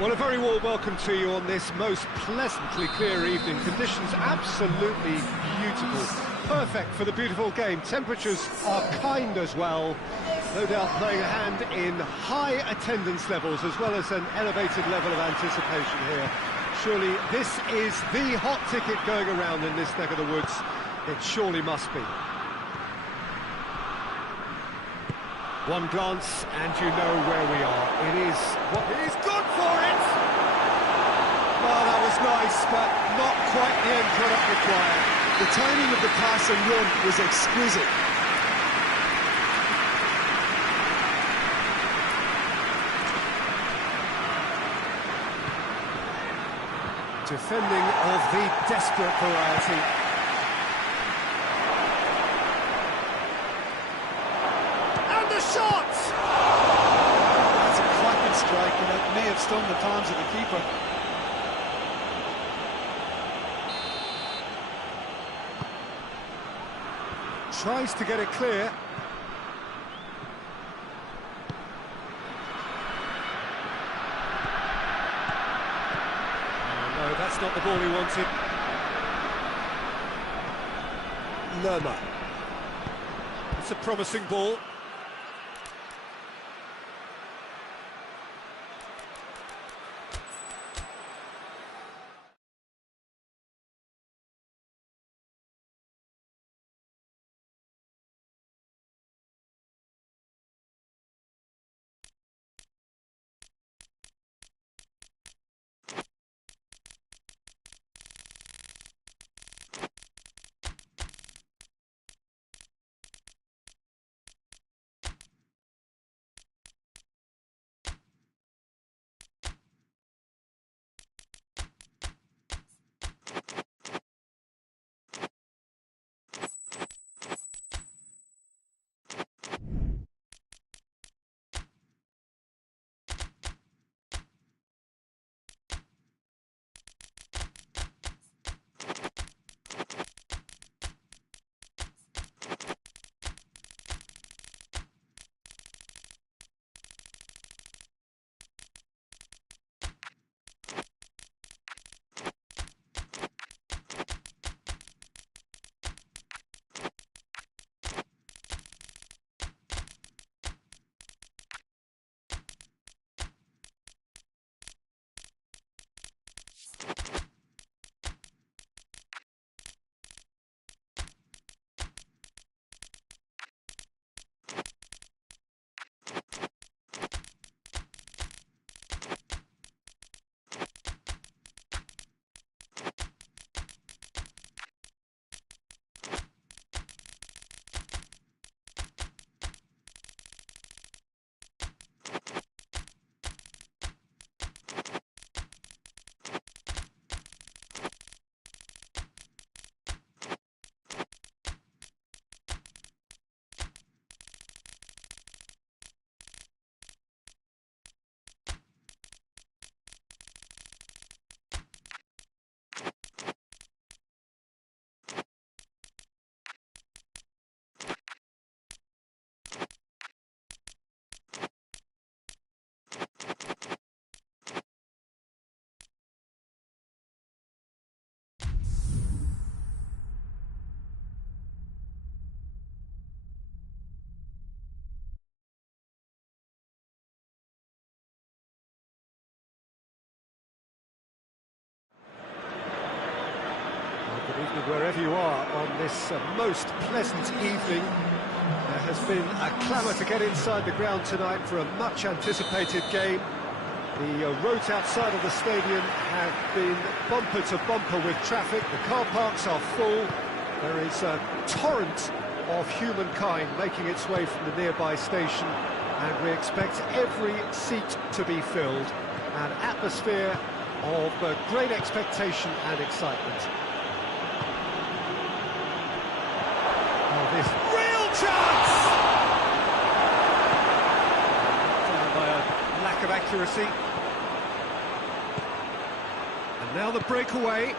Well, a very warm welcome to you on this most pleasantly clear evening. Conditions absolutely beautiful. Perfect for the beautiful game. Temperatures are kind as well. No doubt playing a hand in high attendance levels as well as an elevated level of anticipation here. Surely this is the hot ticket going around in this neck of the woods. It surely must be. One glance and you know where we are. It is what he's gone for it! Well, that was nice, but not quite the end product required. The timing of the pass and run was exquisite. Defending of the desperate variety. And the shot! That's a cracking strike, and it may have stung the palms of the keeper. Tries to get it clear. No, that's not the ball he wanted. Lerma. It's a promising ball. Good evening wherever you are on this most pleasant evening. There has been a clamour to get inside the ground tonight for a much anticipated game. The roads outside of the stadium have been bumper to bumper with traffic. The car parks are full. There is a torrent of humankind making its way from the nearby station, and we expect every seat to be filled. An atmosphere of great expectation and excitement. This real chance! Down by a lack of accuracy. And now the breakaway.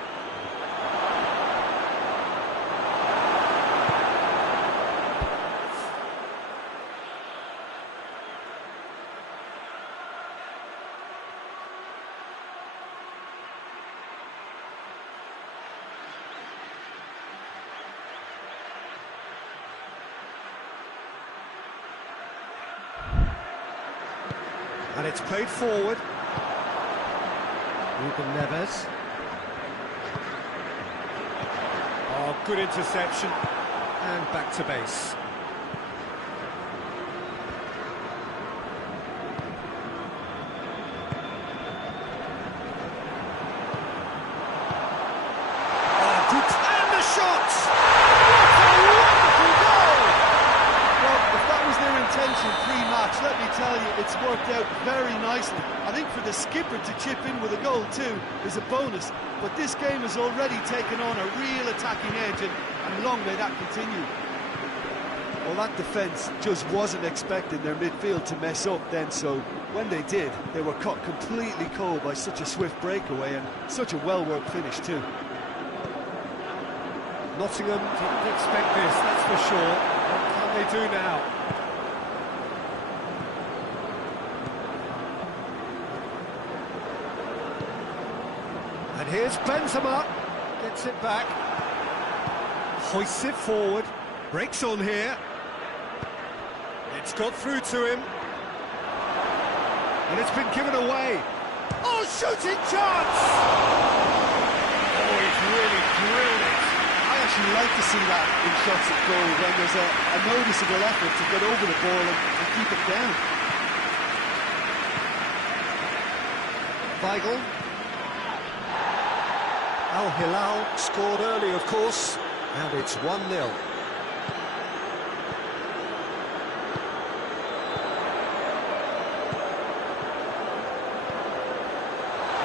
And it's played forward. Ruben Neves. Oh, good interception. And back to base. Let me tell you, it's worked out very nicely. I think for the skipper to chip in with a goal too is a bonus, but this game has already taken on a real attacking edge, and long may that continue. Well, that defence just wasn't expecting their midfield to mess up then, so when they did, they were caught completely cold by such a swift breakaway and such a well-worked finish too. Nottingham didn't expect this, that's for sure. What can they do now? And here's Benzema, gets it back, hoists it forward, breaks on here, it's got through to him, and it's been given away. Oh, shooting chance! Oh, he's really drilled it. I actually like to see that in shots at goal, when there's a noticeable effort to get over the ball and keep it down. Weigl. Al Hilal scored early, of course, and it's 1-0.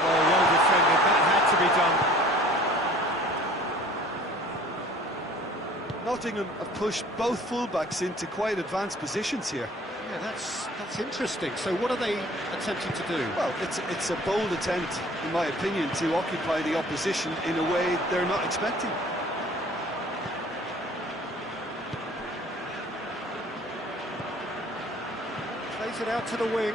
Oh, well defended, that had to be done. Nottingham have pushed both fullbacks into quite advanced positions here. Yeah, that's interesting. So what are they attempting to do? Well, it's a bold attempt, in my opinion, to occupy the opposition in a way they're not expecting. Plays it out to the wing.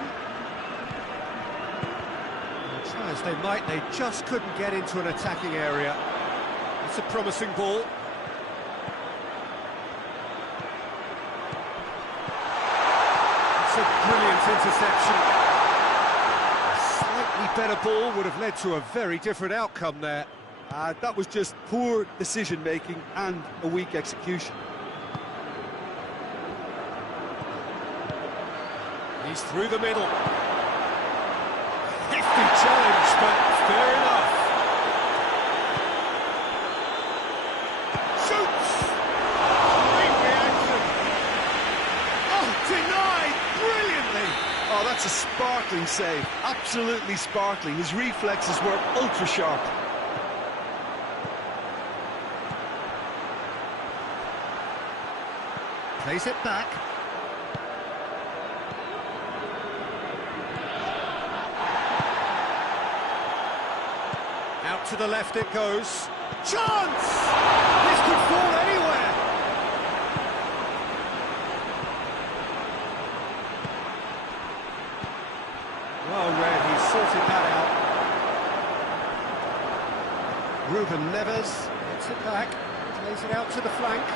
And try as they might, they just couldn't get into an attacking area. It's a promising ball. It's a brilliant interception. A slightly better ball would have led to a very different outcome there. That was just poor decision-making and a weak execution. He's through the middle. Hefty challenge, but fair enough. Shoots! Great reaction. Oh, denied brilliantly! Oh, that's a sparkling save. Absolutely sparkling. His reflexes were ultra-sharp. Plays it back. Out to the left it goes. Chance! This could fall anywhere. Well read, he sorted that out. Ruben Neves gets it back, plays it out to the flank.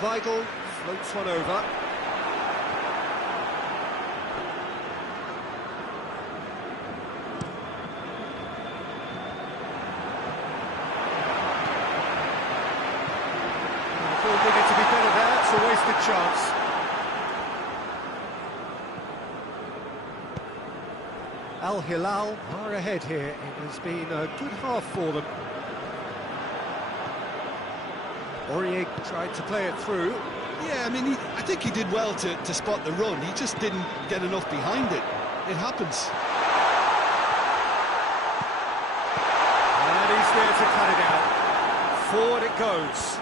Weigl floats one over. Ball needed to be better there, it's a wasted chance. Al Hilal are ahead here. It has been a good half for them. Aurier tried to play it through. Yeah, I mean, I think he did well to spot the run. He just didn't get enough behind it. It happens. And he's there to cut it out. Forward it goes.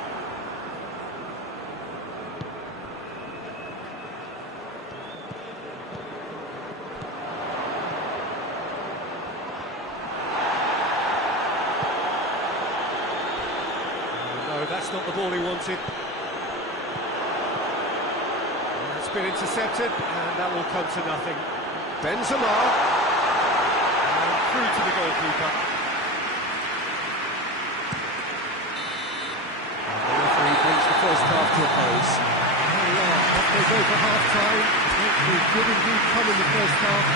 That's not the ball he wanted. It's been intercepted, and that will come to nothing. Benzema, and through to the goalkeeper. And the referee brings the first half to a close. Oh, yeah, they go for half-time. It did indeed come in the first half.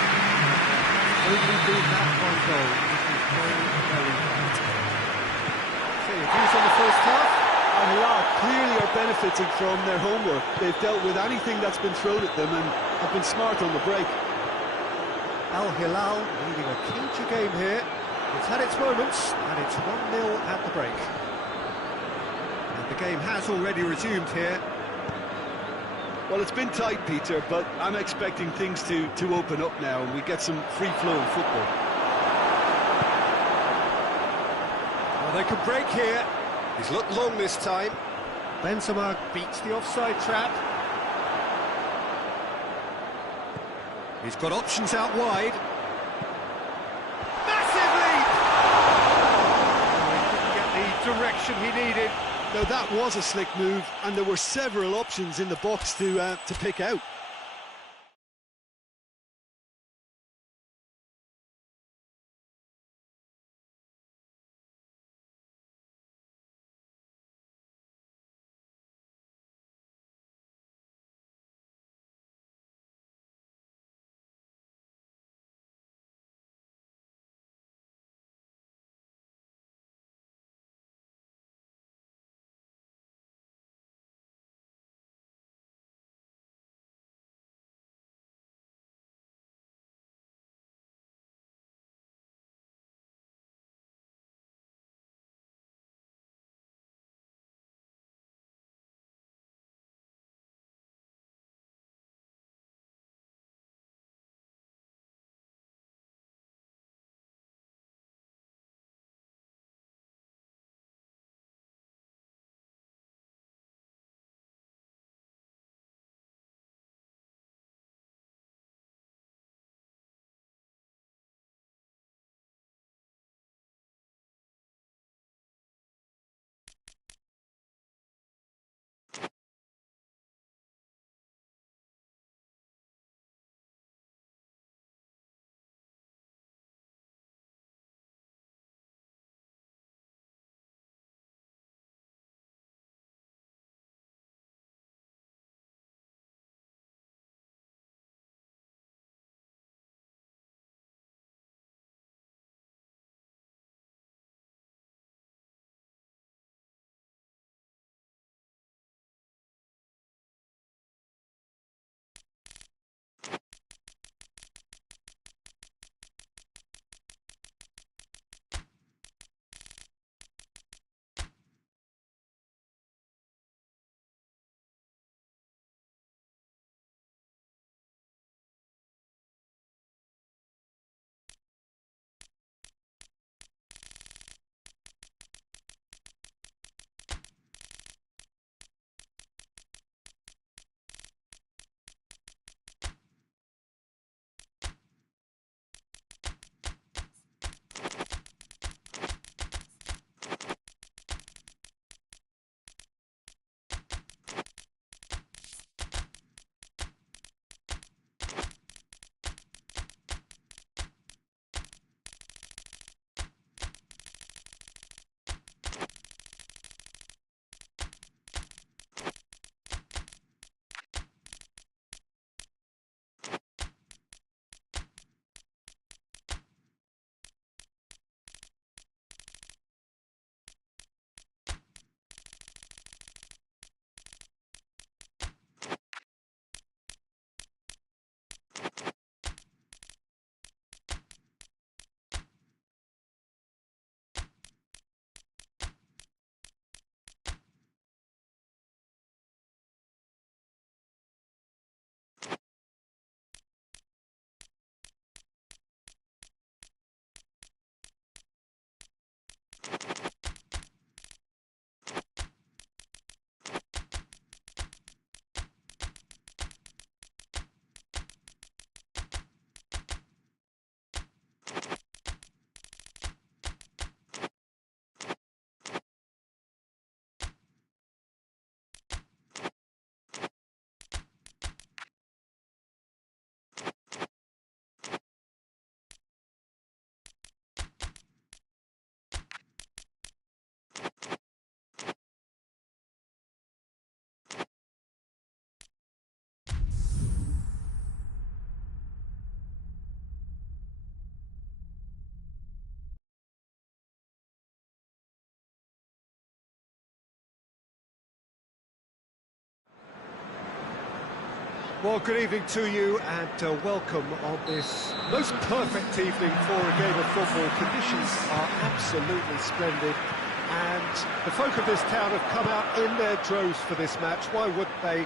Only been that one goal, which is very, very bad. So your views on the first half? Al Hilal clearly are benefiting from their homework. They've dealt with anything that's been thrown at them and have been smart on the break. Al Hilal leading a cagey game here. It's had its moments, and it's 1-0 at the break. And the game has already resumed here. Well, it's been tight, Peter, but I'm expecting things to open up now and we get some free-flowing football. Well, they could break here. He's looked long this time. Benzema beats the offside trap. He's got options out wide. Massive leap! Oh, he couldn't get the direction he needed. Now, that was a slick move, and there were several options in the box to pick out. Well, good evening to you and welcome on this most perfect evening for a game of football. Conditions are absolutely splendid and the folk of this town have come out in their droves for this match. Why wouldn't they?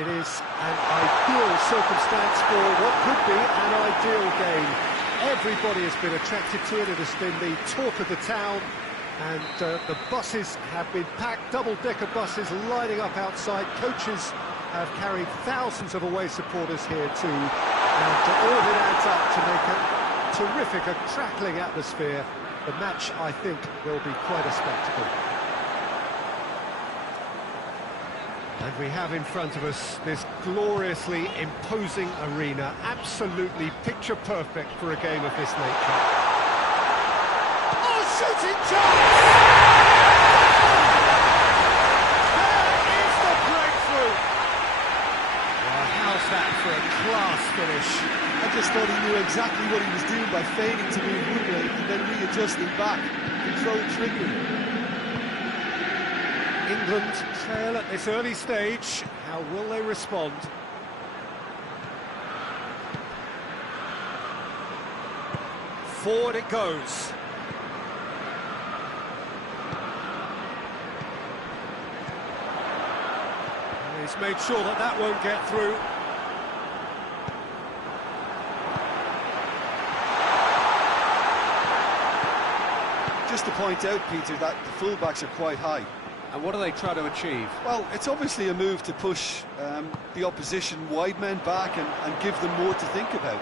It is an ideal circumstance for what could be an ideal game. Everybody has been attracted to it. It has been the talk of the town and the buses have been packed, double-decker buses lining up outside. Coaches have carried thousands of away supporters here too, and all of it adds up to make a terrific, a crackling atmosphere. The match, I think, will be quite a spectacle. And we have in front of us this gloriously imposing arena, absolutely picture perfect for a game of this nature. Oh, shooting chance! That for a class finish. I just thought he knew exactly what he was doing by feigning to move quickly and then readjusting back. Controlled trickery. England trail at this early stage. How will they respond? Forward it goes. He's made sure that that won't get through. Just to point out, Peter, that the fullbacks are quite high. And what do they try to achieve? Well, it's obviously a move to push the opposition wide men back and give them more to think about.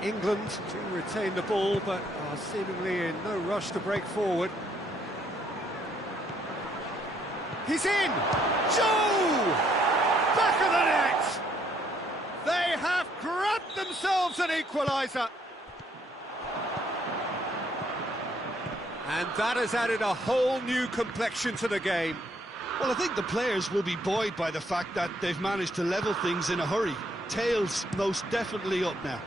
England to retain the ball, but are seemingly in no rush to break forward. He's in! Joe! Back of the net! They have grabbed themselves an equaliser! And that has added a whole new complexion to the game. Well, I think the players will be buoyed by the fact that they've managed to level things in a hurry. Tails most definitely up now.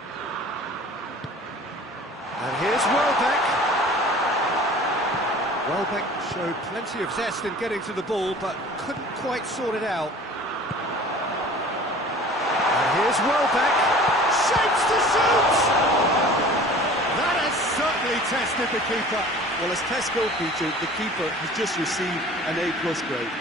And here's Welbeck. Welbeck showed plenty of zest in getting to the ball, but couldn't quite sort it out. And here's Welbeck. Shapes to shoot! That has certainly tested the keeper. Well, as tests go, Peter, the keeper has just received an A+ grade.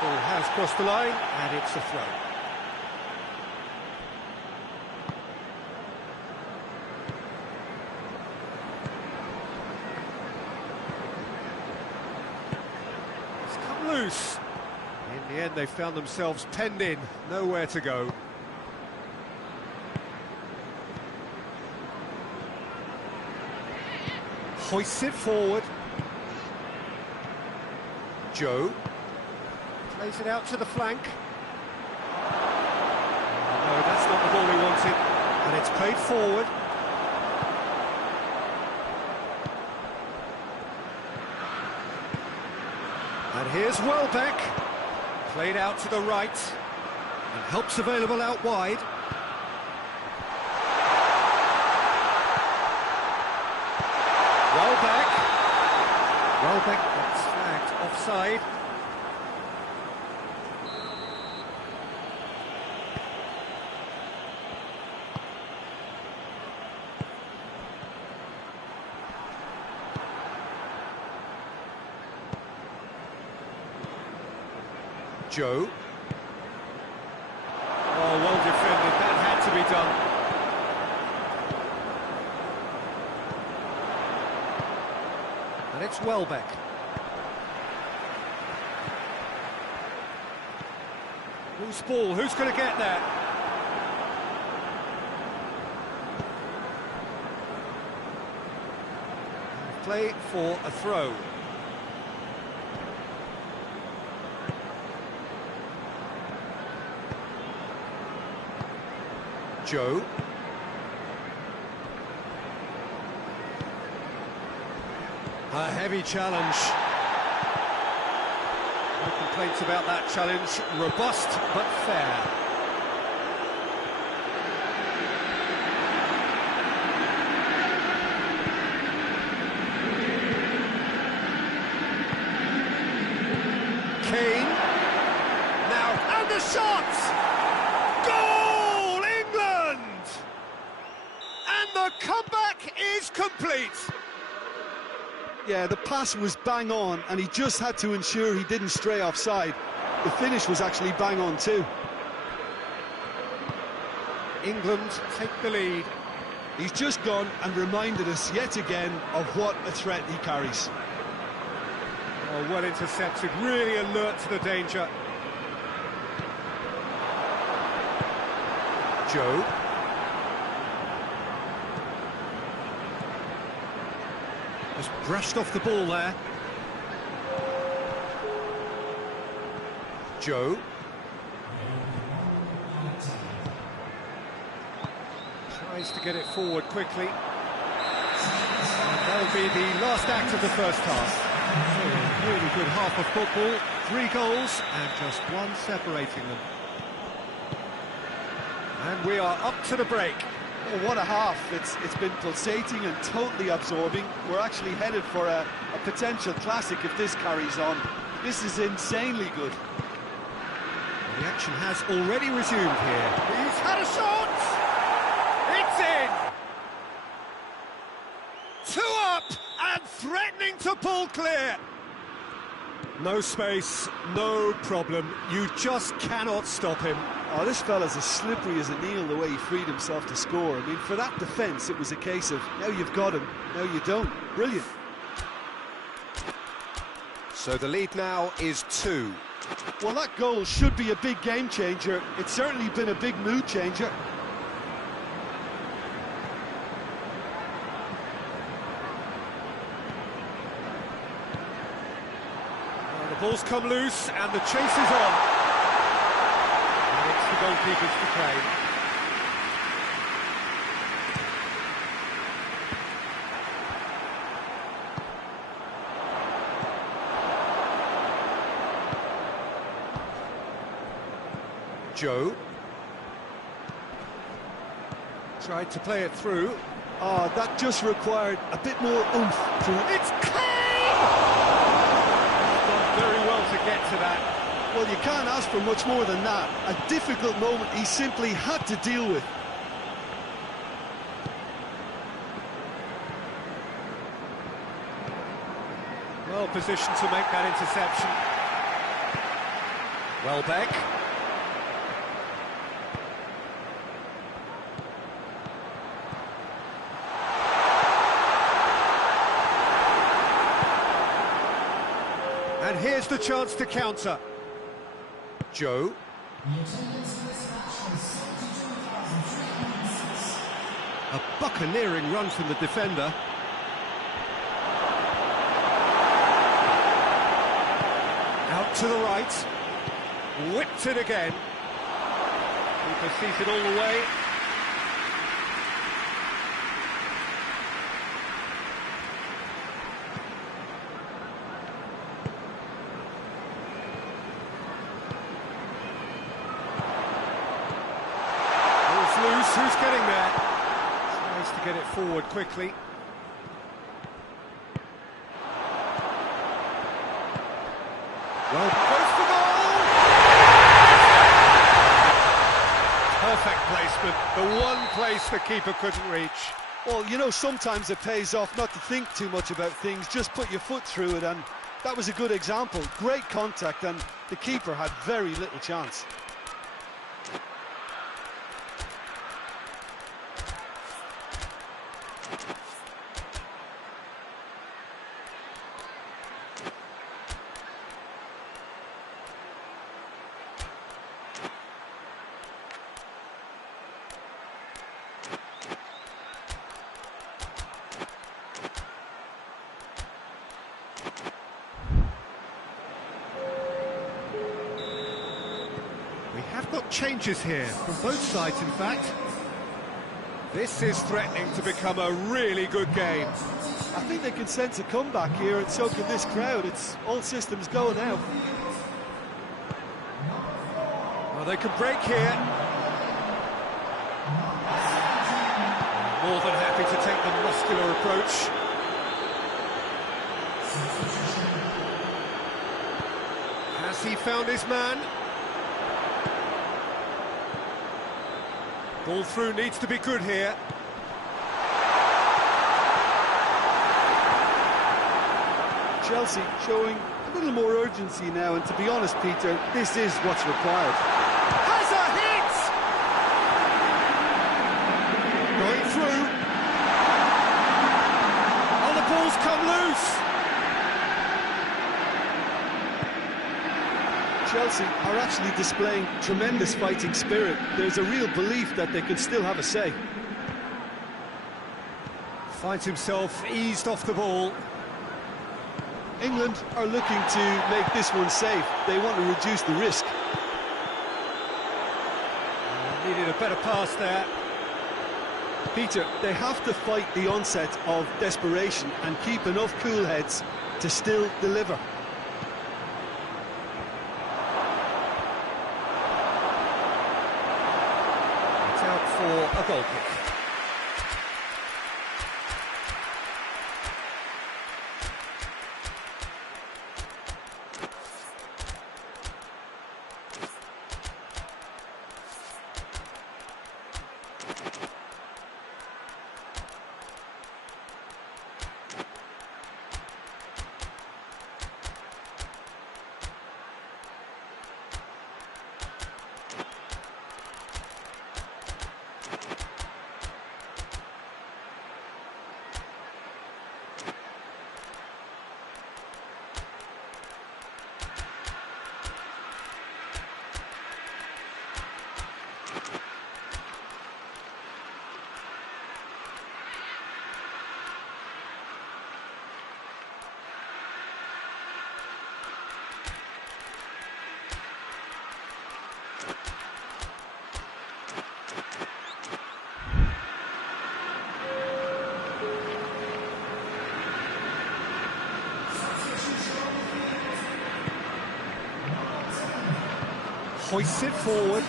Ball has crossed the line, and it's a throw. It's come loose. In the end, they found themselves penned in, nowhere to go. Hoists it forward. Joe. Plays it out to the flank. No, that's not the ball he wanted. And it's played forward. And here's Welbeck. Played out to the right. And help's available out wide. Welbeck. Welbeck gets flagged offside. Joe. Oh, well defended. That had to be done. And it's Welbeck. Loose ball. Who's going to get there? Play for a throw. Joe. A heavy challenge. No complaints about that challenge. Robust but fair. Kane. Now, and the shot! Goal, England! And the comeback is complete. Yeah, the pass was bang on, and he just had to ensure he didn't stray offside. The finish was actually bang on too. England take the lead. He's just gone and reminded us yet again of what a threat he carries. Oh, well intercepted, really alert to the danger. Joe. Just brushed off the ball there. Joe. Tries to get it forward quickly. That'll be the last act of the first half. So, a really good half of football. 3 goals and just one separating them. And we are up to the break. Oh, what a half. It's been pulsating and totally absorbing. We're actually headed for a potential classic if this carries on. This is insanely good. The action has already resumed here. He's had a shot! It's in! 2 up and threatening to pull clear. No space, no problem. You just cannot stop him. Oh, this fella's as slippery as an eel the way he freed himself to score. I mean, for that defence, it was a case of, now you've got him, now you don't. Brilliant. So the lead now is 2. Well, that goal should be a big game changer. It's certainly been a big mood changer. The ball's come loose and the chase is on. And it's the goalkeepers to claim. Joe. Tried to play it through. Oh, that just required a bit more oomph to it. It's Kane! Done very well to get to that. Well, you can't ask for much more than that. A difficult moment he simply had to deal with. Well positioned to make that interception. Welbeck. And here's the chance to counter. Joe. A buccaneering run from the defender. Out to the right. Whipped it again. Keeper sees it all the way. Loose, who's getting there? Tries to get it forward quickly. Well, goes for goal! Perfect placement, the one place the keeper couldn't reach. Well, you know, sometimes it pays off not to think too much about things, just put your foot through it, and that was a good example. Great contact, and the keeper had very little chance. We have got changes here, from both sides in fact. This is threatening to become a really good game. I think they can sense a comeback here, and so can this crowd. It's all systems go now. Well, they could break here. More than happy to take the muscular approach. Has he found his man? Ball through needs to be good here. Chelsea showing a little more urgency now, and to be honest, Peter, this is what's required. Has a hit! Going through. Oh, the ball's come loose! Chelsea are actually displaying tremendous fighting spirit. There's a real belief that they can still have a say. Finds himself eased off the ball. England are looking to make this one safe. They want to reduce the risk. Needed a better pass there. Peter, they have to fight the onset of desperation and keep enough cool heads to still deliver. It's out for a goal kick. Hoists it forward.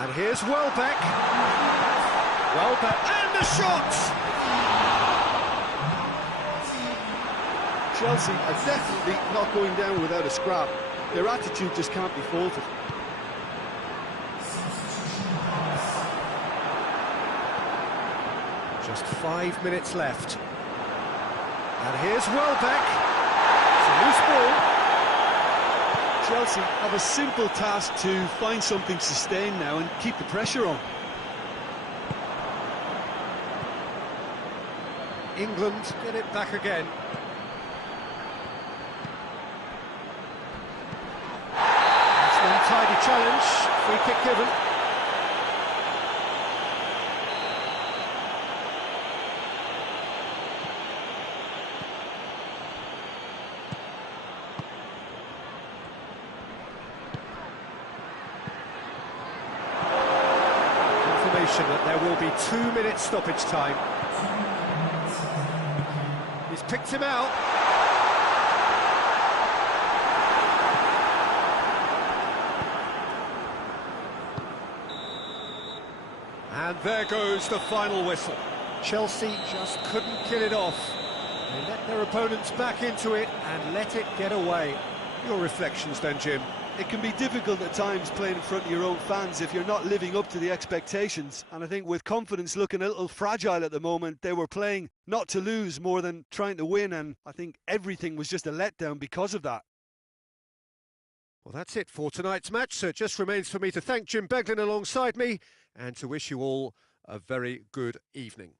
And here's Welbeck. Welbeck, and the shot! Chelsea are definitely not going down without a scrap. Their attitude just can't be faulted. Just 5 minutes left. And here's Welbeck. It's a loose ball. Chelsea have a simple task to find something sustained now and keep the pressure on. England get it back again. That's an untidy challenge. Free kick given. That there will be 2 minutes stoppage time. He's picked him out. And there goes the final whistle. Chelsea just couldn't kill it off. They let their opponents back into it and let it get away. Your reflections then, Jim? It can be difficult at times playing in front of your own fans if you're not living up to the expectations. And I think with confidence looking a little fragile at the moment, they were playing not to lose more than trying to win. And I think everything was just a letdown because of that. Well, that's it for tonight's match. So it just remains for me to thank Jim Beglin alongside me and to wish you all a very good evening.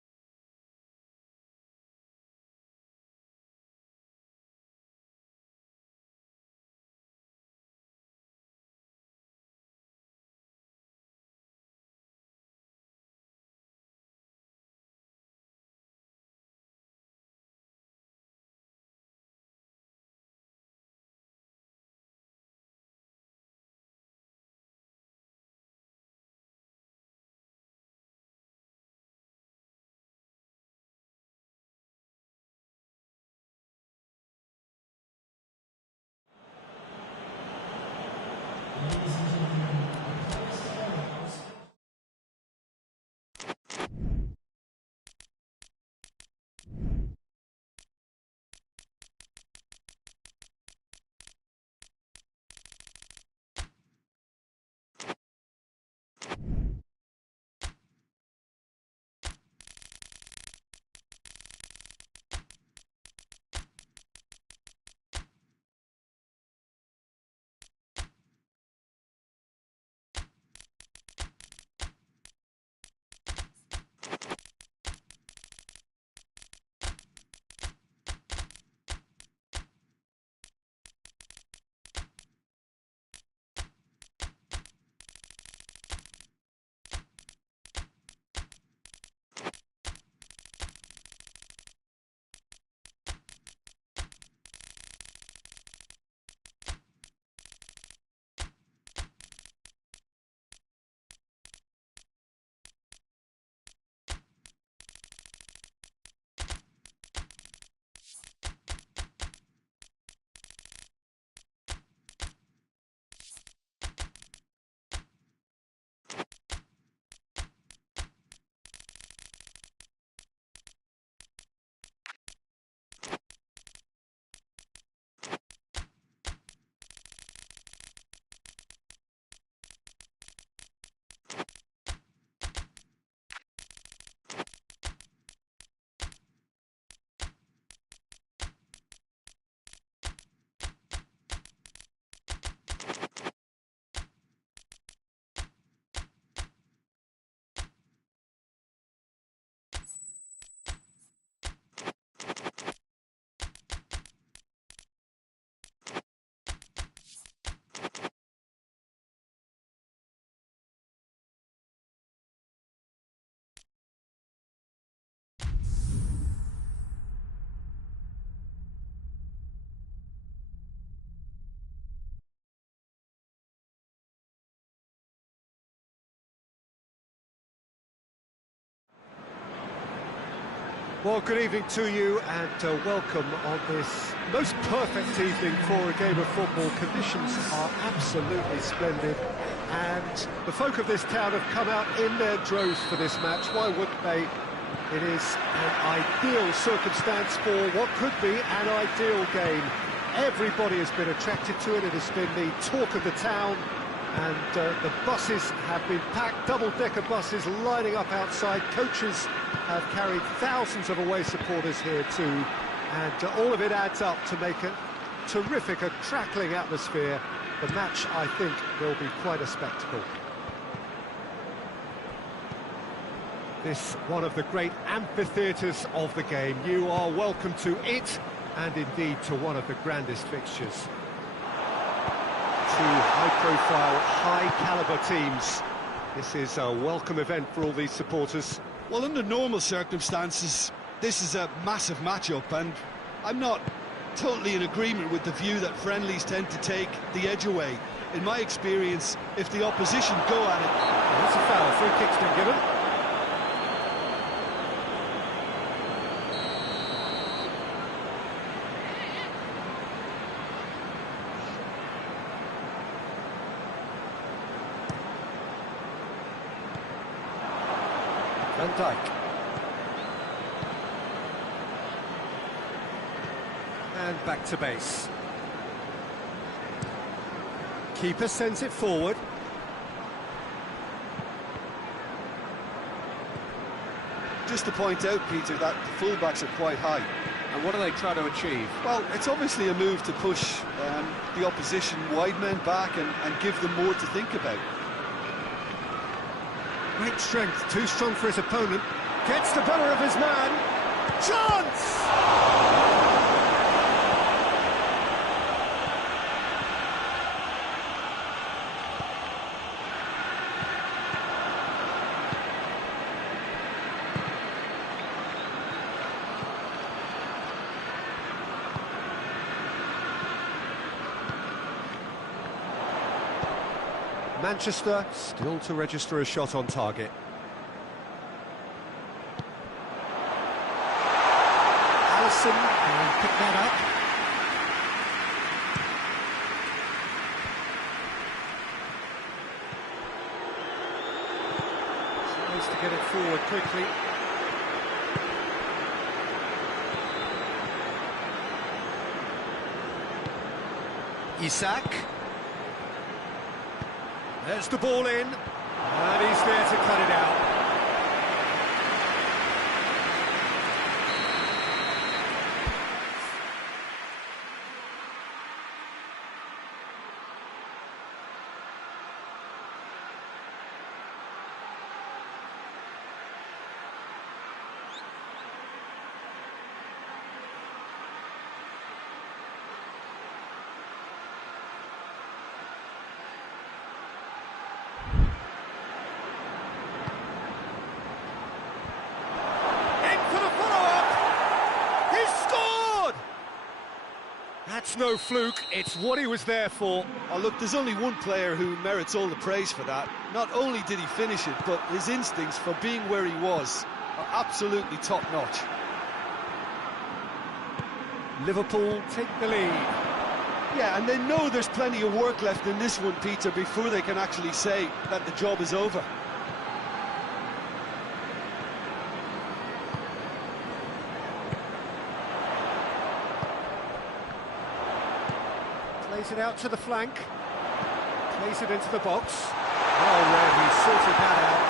Well, good evening to you and welcome on this most perfect evening for a game of football. Conditions are absolutely splendid and the folk of this town have come out in their droves for this match. Why wouldn't they? It is an ideal circumstance for what could be an ideal game. Everybody has been attracted to it. It has been the talk of the town. And the buses have been packed, double-decker buses lining up outside. Coaches have carried thousands of away supporters here too. And all of it adds up to make a terrific, a crackling atmosphere. The match, I think, will be quite a spectacle. This one of the great amphitheatres of the game. You are welcome to it, and indeed to one of the grandest fixtures. Two high-profile, high-caliber teams. This is a welcome event for all these supporters. Well, under normal circumstances, this is a massive match-up, and I'm not totally in agreement with the view that friendlies tend to take the edge away. In my experience, if the opposition go at it... Well, that's a foul. Free kick's been given. Van Dijk. And back to base. Keeper sends it forward. Just to point out, Peter, that the fullbacks are quite high. And what are they trying to achieve? Well, it's obviously a move to push the opposition wide men back and give them more to think about. Great strength, too strong for his opponent. Gets the better of his man. Chance! Manchester still to register a shot on target. Allison can pick that up. Tries to get it forward quickly. Isak. There's the ball in, and he's there to cut it out. That's no fluke, it's what he was there for. Oh, look, there's only one player who merits all the praise for that. Not only did he finish it, but his instincts for being where he was are absolutely top-notch. Liverpool take the lead. Yeah, and they know there's plenty of work left in this one, Peter, before they can actually say that the job is over. Plays it out to the flank. Plays it into the box. Oh, Red, he sorted that out.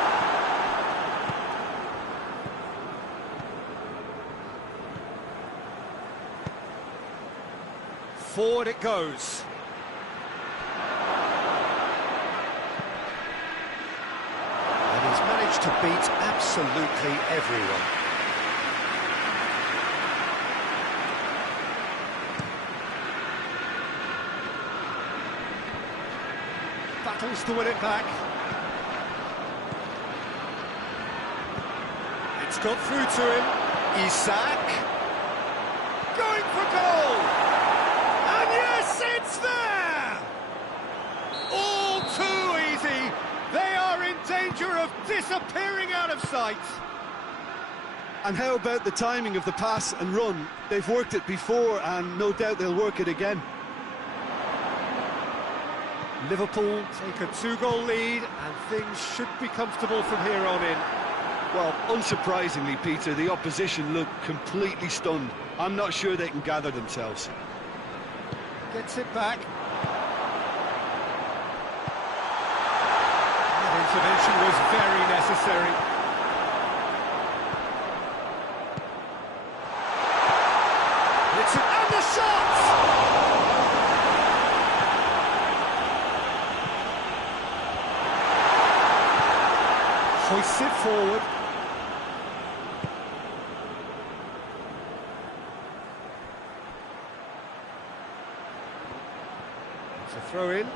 Forward it goes. And he's managed to beat absolutely everyone. Battles to win it back. It's got through to him. Isak. Going for goal. And yes, it's there! All too easy. They are in danger of disappearing out of sight. And how about the timing of the pass and run? They've worked it before, and no doubt they'll work it again. Liverpool take a 2-goal lead, and things should be comfortable from here on in. Well, unsurprisingly, Peter, the opposition look completely stunned. I'm not sure they can gather themselves. Gets it back. That intervention was very necessary. And the shot! Hoists it forward. It's a throw in.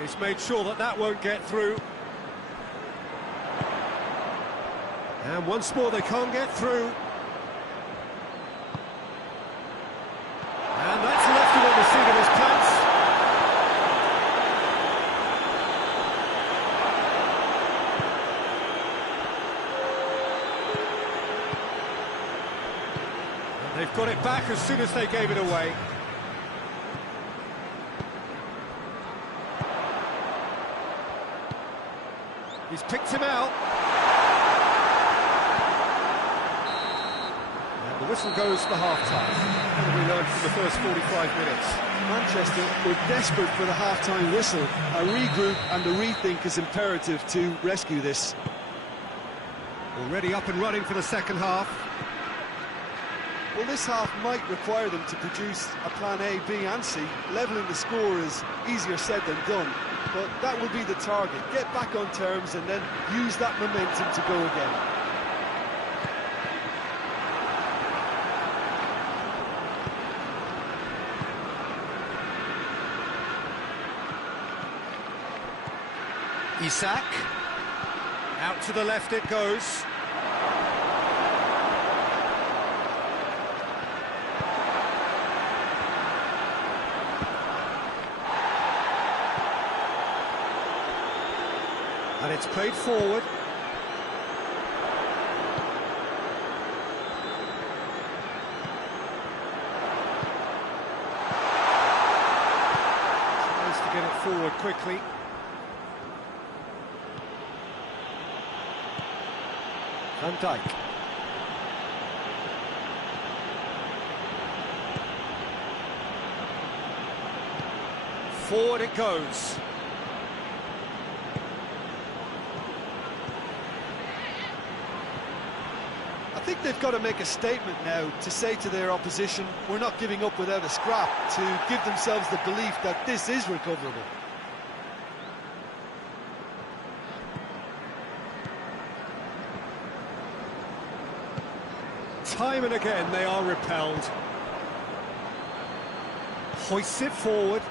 He's made sure that that won't get through. And once more they can't get through. And that's left him on the seat of his pants. And they've got it back as soon as they gave it away. He's picked him out. And the whistle goes for half-time. What have we learned from the first 45 minutes? Manchester were desperate for the half-time whistle. A regroup and a rethink is imperative to rescue this. Already up and running for the second half. Well, this half might require them to produce a plan A, B and C. Levelling the score is easier said than done, but that will be the target. Get back on terms and then use that momentum to go again. Isak. Out to the left it goes. And it's played forward. Tries to get it forward quickly. Van Dijk. Forward it goes. I think they've got to make a statement now to say to their opposition, we're not giving up without a scrap, to give themselves the belief that this is recoverable. Time and again they are repelled. Hoists it forward.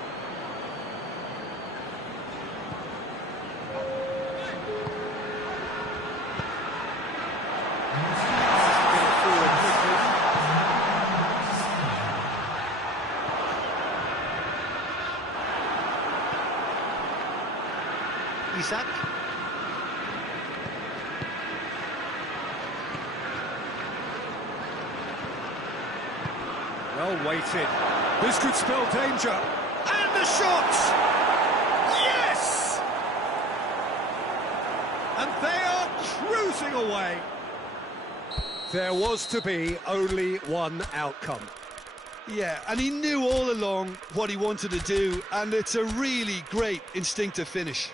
Isak. Well weighted. This could spell danger. And the shot! Yes! And they are cruising away. There was to be only one outcome. Yeah, and he knew all along what he wanted to do, and it's a really great instinctive finish.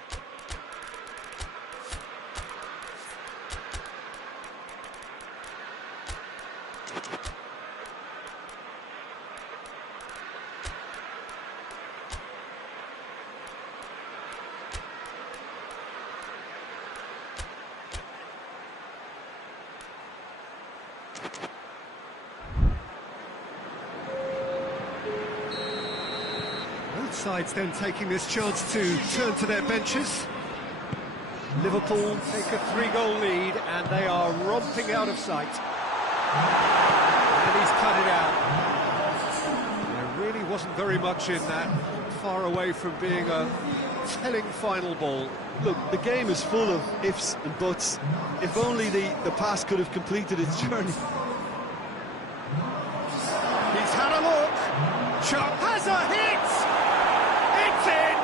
Sides then taking this chance to turn to their benches. Liverpool take a 3-goal lead and they are romping out of sight. And he's cut it out. They're wasn't very much in that, far away from being a telling final ball. Look, the game is full of ifs and buts. If only the pass could have completed its journey. He's had a look. Chuck has a hit. It's in.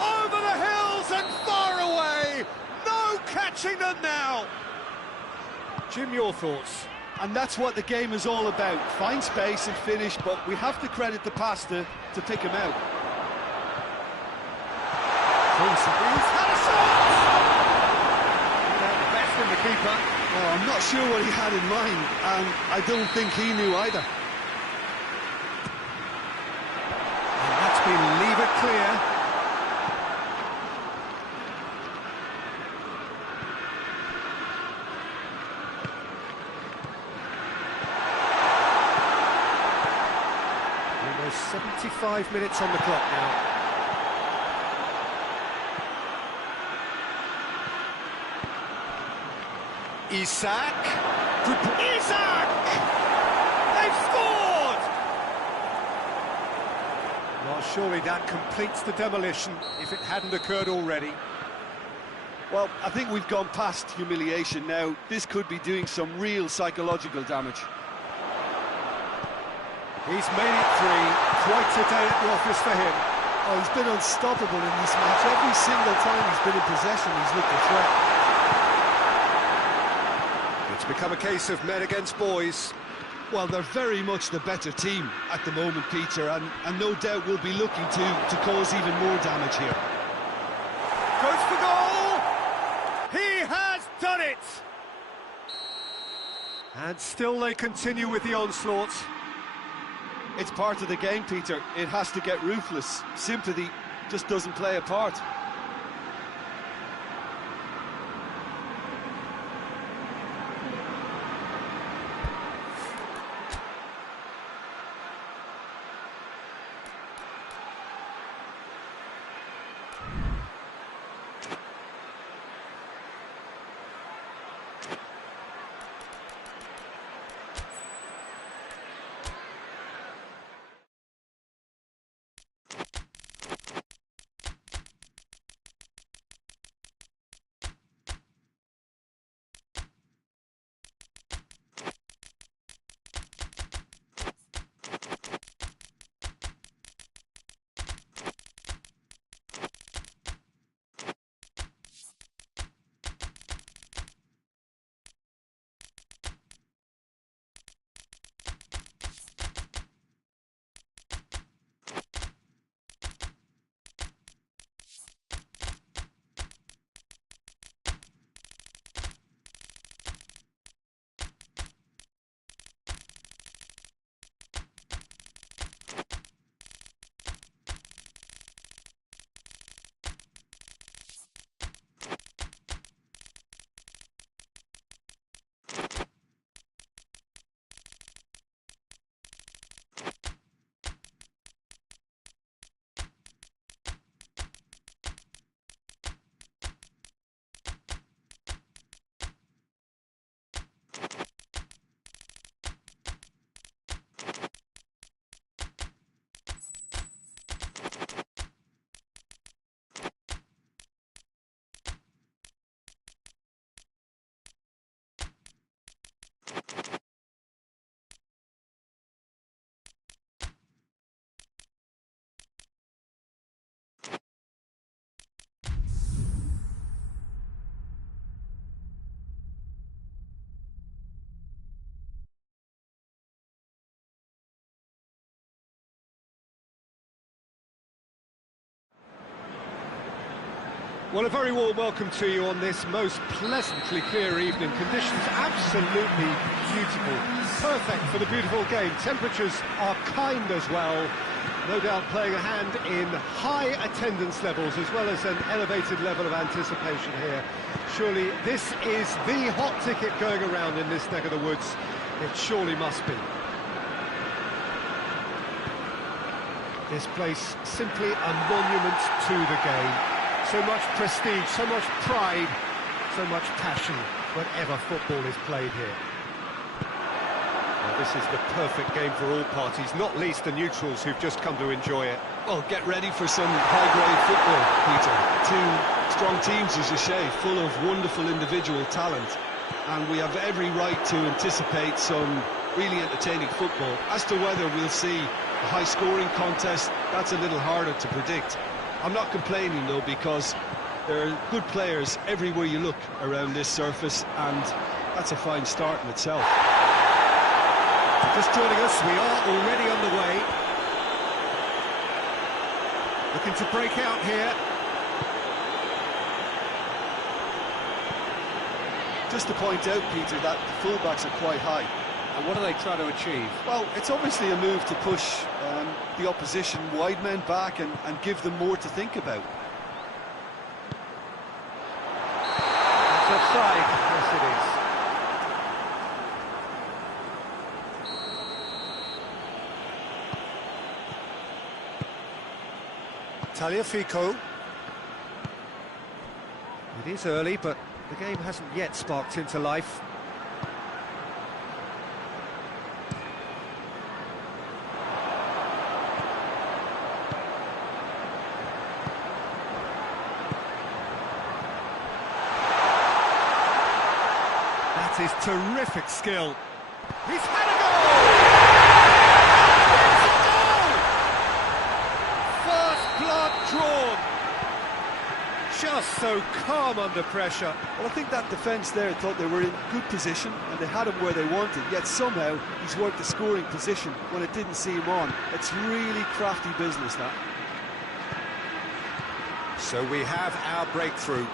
Over the hills and far away. No catching them now. Jim, your thoughts? And that's what the game is all about. Find space and finish, but we have to credit the pass to pick him out. He's had a shot! The best in the keeper. Oh, I'm not sure what he had in mind, and I don't think he knew either. And that's been levered clear. Almost 75 minutes on the clock now. Isak! Isak! They've scored! Well, surely that completes the demolition, if it hadn't occurred already. Well, I think we've gone past humiliation now. This could be doing some real psychological damage. He's made it three. Quite a day at the office for him. Oh, he's been unstoppable in this match. Every single time he's been in possession, he's looked a threat. It's become a case of men against boys. Well, they're very much the better team at the moment, Peter, and no doubt will be looking to cause even more damage here. Goes for goal! He has done it! And still they continue with the onslaught. It's part of the game, Peter. It has to get ruthless. Sympathy just doesn't play a part. Well, a very warm welcome to you on this most pleasantly clear evening. Conditions absolutely beautiful, perfect for the beautiful game. Temperatures are kind as well, no doubt playing a hand in high attendance levels as well as an elevated level of anticipation here. Surely this is the hot ticket going around in this neck of the woods. It surely must be. This place simply a monument to the game. So much prestige, so much pride, so much passion whenever football is played here. This is the perfect game for all parties, not least the neutrals who've just come to enjoy it. Well, get ready for some high-grade football, Peter. Two strong teams, as you say, full of wonderful individual talent. And we have every right to anticipate some really entertaining football. As to whether we'll see a high-scoring contest, that's a little harder to predict. I'm not complaining, though, because there are good players everywhere you look around this surface, and that's a fine start in itself. Just joining us, we are already on the way. Looking to break out here. Just to point out, Peter, that the fullbacks are quite high. And what are they trying to achieve? Well, it's obviously a move to push the opposition wide men back and give them more to think about. It's offside. Yes, it is. Tagliafico. It is early, but the game hasn't yet sparked into life. That is terrific skill. He's had a goal! It's a goal! First blood drawn. Just so calm under pressure. Well, I think that defence there thought they were in good position and they had him where they wanted, yet somehow he's worked the scoring position when it didn't see him on. It's really crafty business, that. So we have our breakthrough.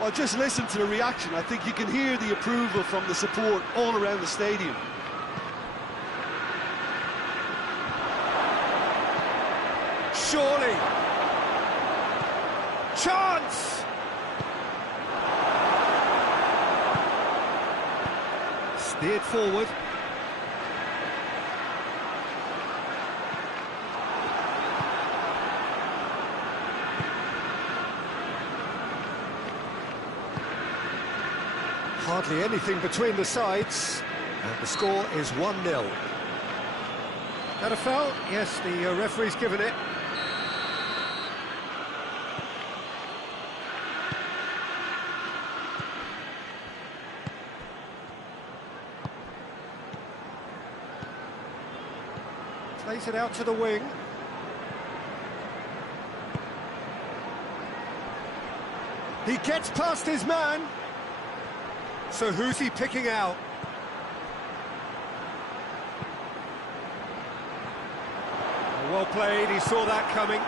Well, just listen to the reaction. I think you can hear the approval from the support all around the stadium. Surely. Chance! Steered forward. Hardly anything between the sides, and the score is 1-0. That a foul? Yes, the referee's given it. Plays it out to the wing. He gets past his man. So who's he picking out? Well played, he saw that coming.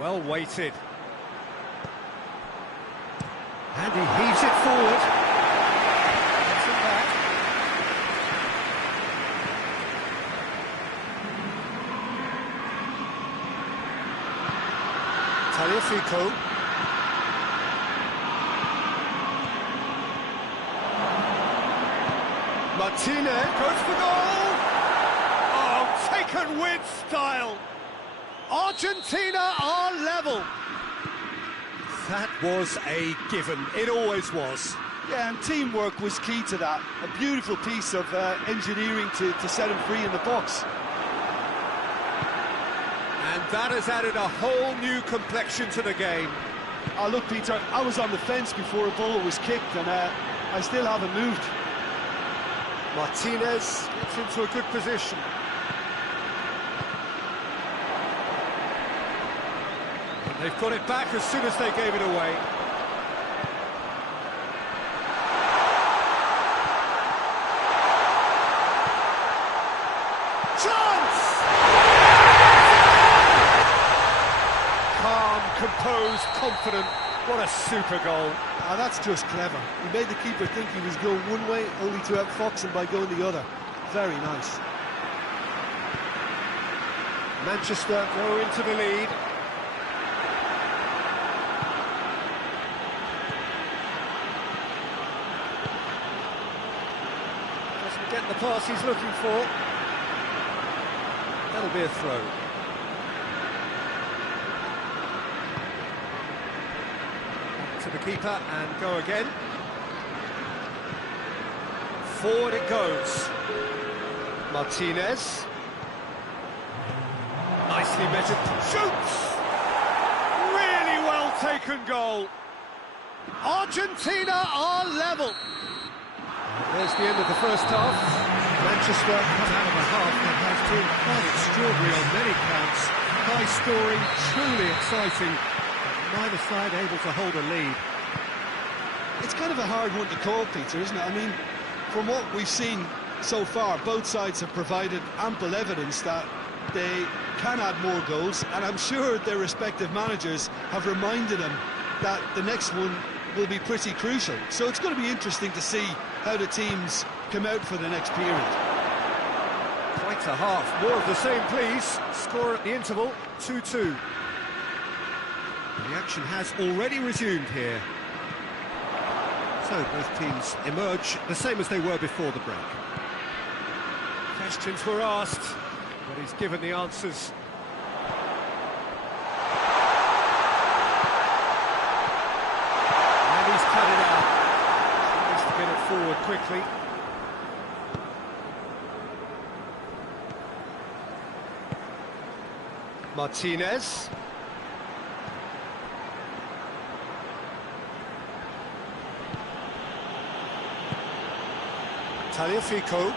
Well weighted. And he heaves it forward. Gets it back. Tagliafico. Martinez goes for goal! Oh, taken with style! Argentina are level! That was a given, it always was. Yeah, and teamwork was key to that. A beautiful piece of engineering to set him free in the box. And that has added a whole new complexion to the game. Oh, look, Peter, I was on the fence before a ball was kicked, and I still haven't moved. Martinez gets into a good position. And they've got it back as soon as they gave it away. Chance! Calm, composed, confident. What a super goal. Ah, that's just clever. He made the keeper think he was going one way, only to outfox him by going the other. Very nice. Manchester go into the lead. Doesn't get the pass he's looking for. That'll be a throw. To the keeper and go again. Forward it goes. Martinez. Nicely measured. Shoots! Really well taken goal. Argentina are level. There's the end of the first half. Manchester come out of a half that has been quite extraordinary on many counts. High scoring, truly exciting, but neither side able to hold a lead. It's kind of a hard one to call, Peter, isn't it? I mean, from what we've seen so far, both sides have provided ample evidence that they can add more goals, and I'm sure their respective managers have reminded them that the next one will be pretty crucial. So it's going to be interesting to see how the teams come out for the next period. Quite a half. More of the same, please. Score at the interval, 2-2. The action has already resumed here. So both teams emerge the same as they were before the break. Questions were asked, but he's given the answers. And he's cut it out. Tries to get it forward quickly. Martinez. Tagliafico.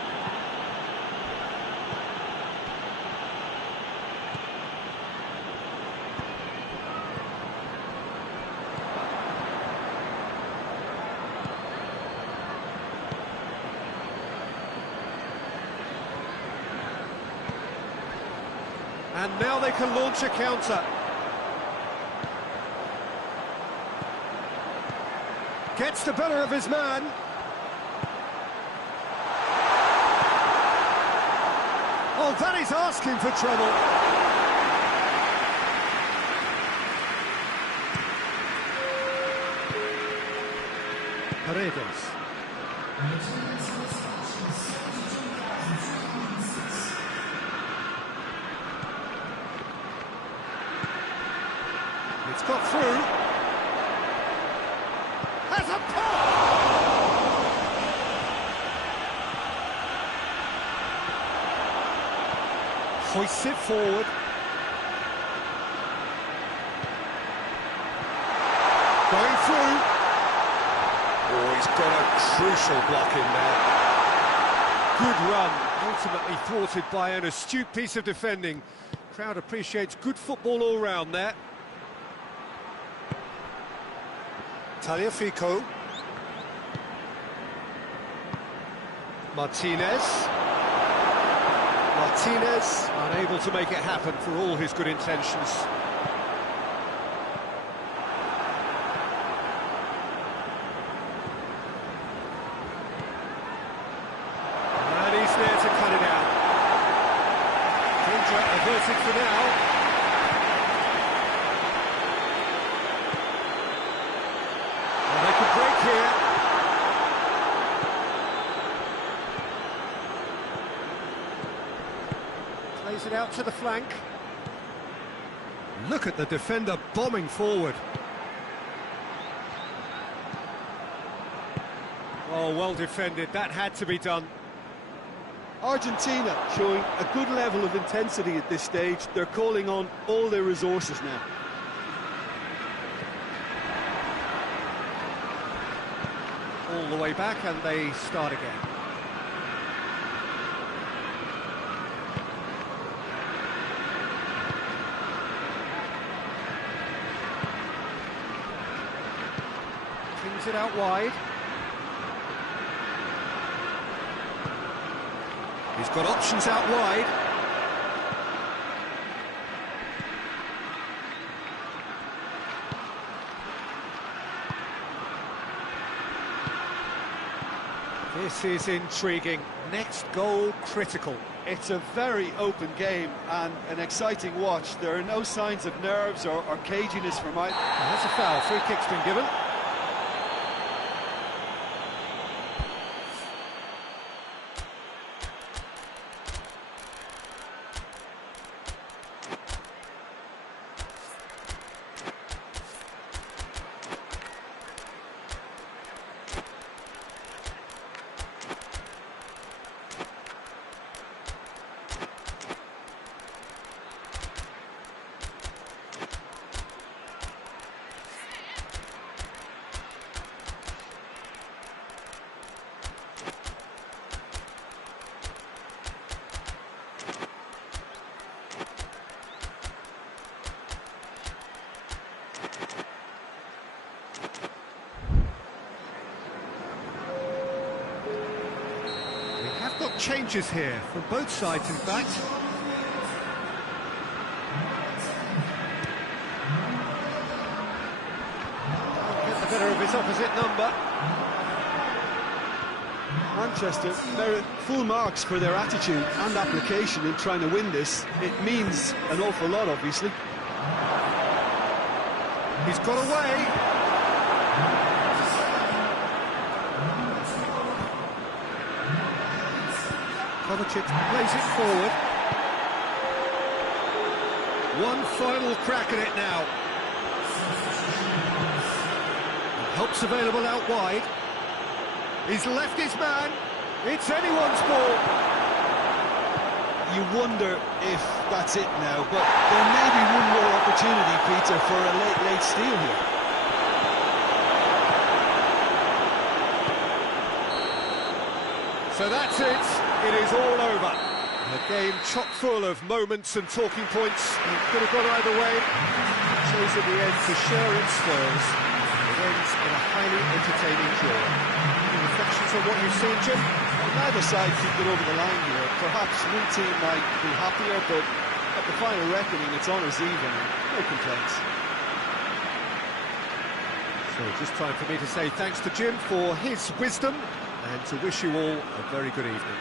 And now they can launch a counter. Gets the better of his man. Oh, that is asking for trouble. Paredes. It's got through. Has a pop! Hoists it forward. Going through. Oh, he's got a crucial block in there. Good run, ultimately thwarted by an astute piece of defending. Crowd appreciates good football all round there. Tagliafico. Martinez. Martinez unable to make it happen for all his good intentions. And he's there to cut it out. Danger averted for now. Well, they could break here. Plays it out to the flank. Look at the defender bombing forward. Oh, well defended. That had to be done. Argentina showing a good level of intensity at this stage. They're calling on all their resources now. All the way back, and they start again. Kings it out wide. He's got options out wide. This is intriguing. Next goal critical. It's a very open game and an exciting watch. There are no signs of nerves or caginess from either. That's a foul. Free kick's been given. changes here from both sides, in fact. Get the better of his opposite number. Manchester merit full marks for their attitude and application in trying to win this. It means an awful lot, obviously. He's got away. Kovacic plays it forward. One final crack at it now. Help's available out wide. He's left his man. It's anyone's ball. You wonder if that's it now, but there may be one more opportunity, Peter, for a late steal here. So that's it. It is all over. A game chock full of moments and talking points. It could have gone either way. It chose in the end to share its spoils. It ends in a highly entertaining draw. Any reflections on what you've seen, Jim? Well, neither side could get over the line here. Perhaps one team might be happier, but at the final reckoning, it's honours even. No complaints. So just time for me to say thanks to Jim for his wisdom and to wish you all a very good evening.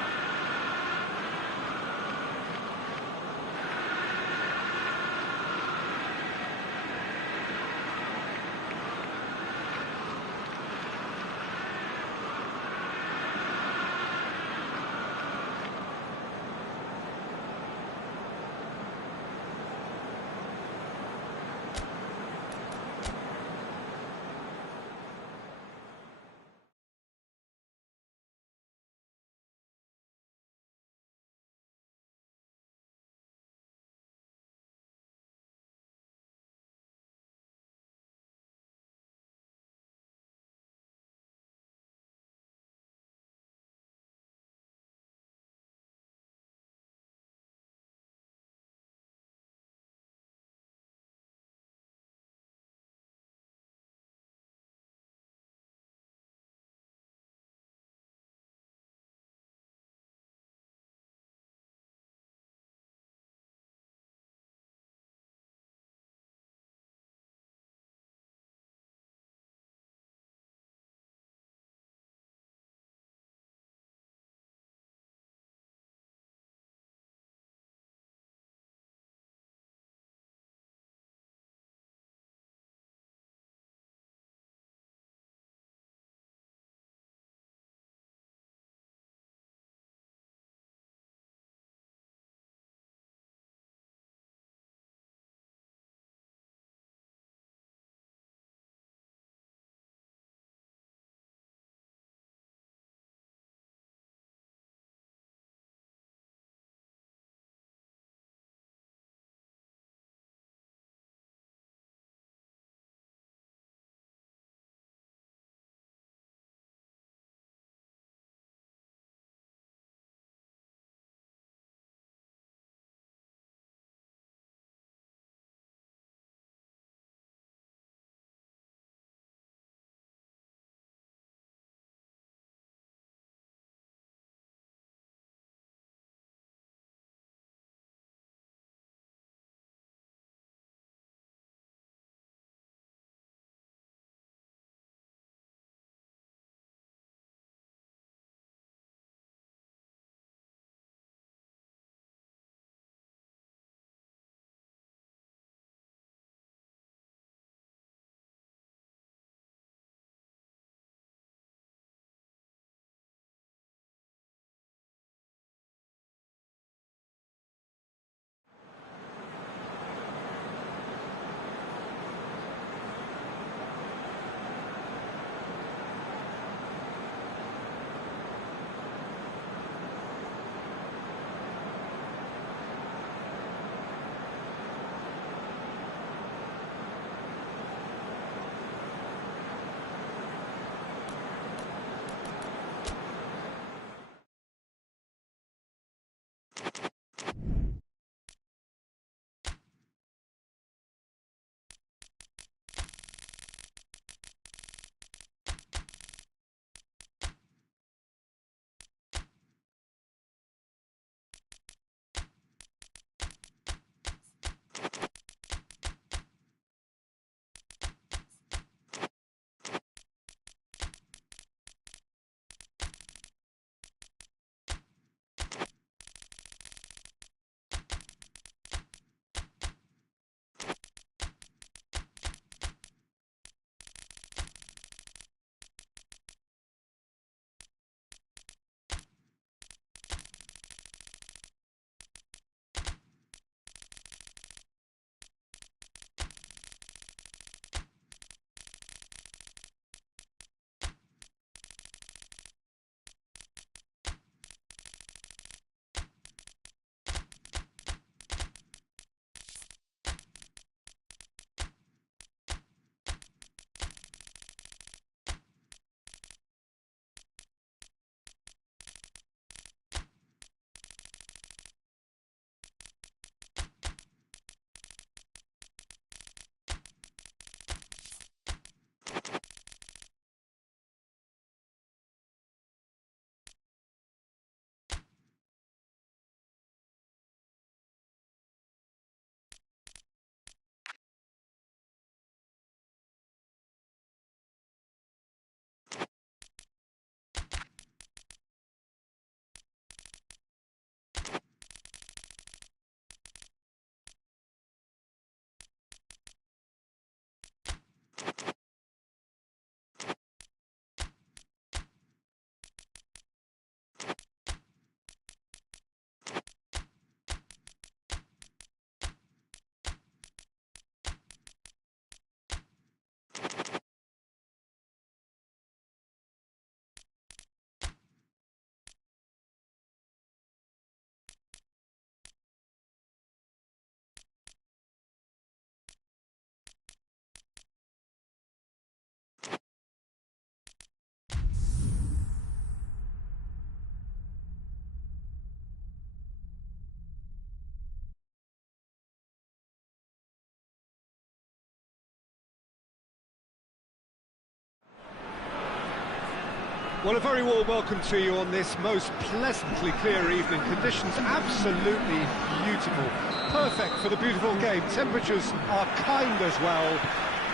Well, a very warm welcome to you on this most pleasantly clear evening. Conditions absolutely beautiful. Perfect for the beautiful game. Temperatures are kind as well.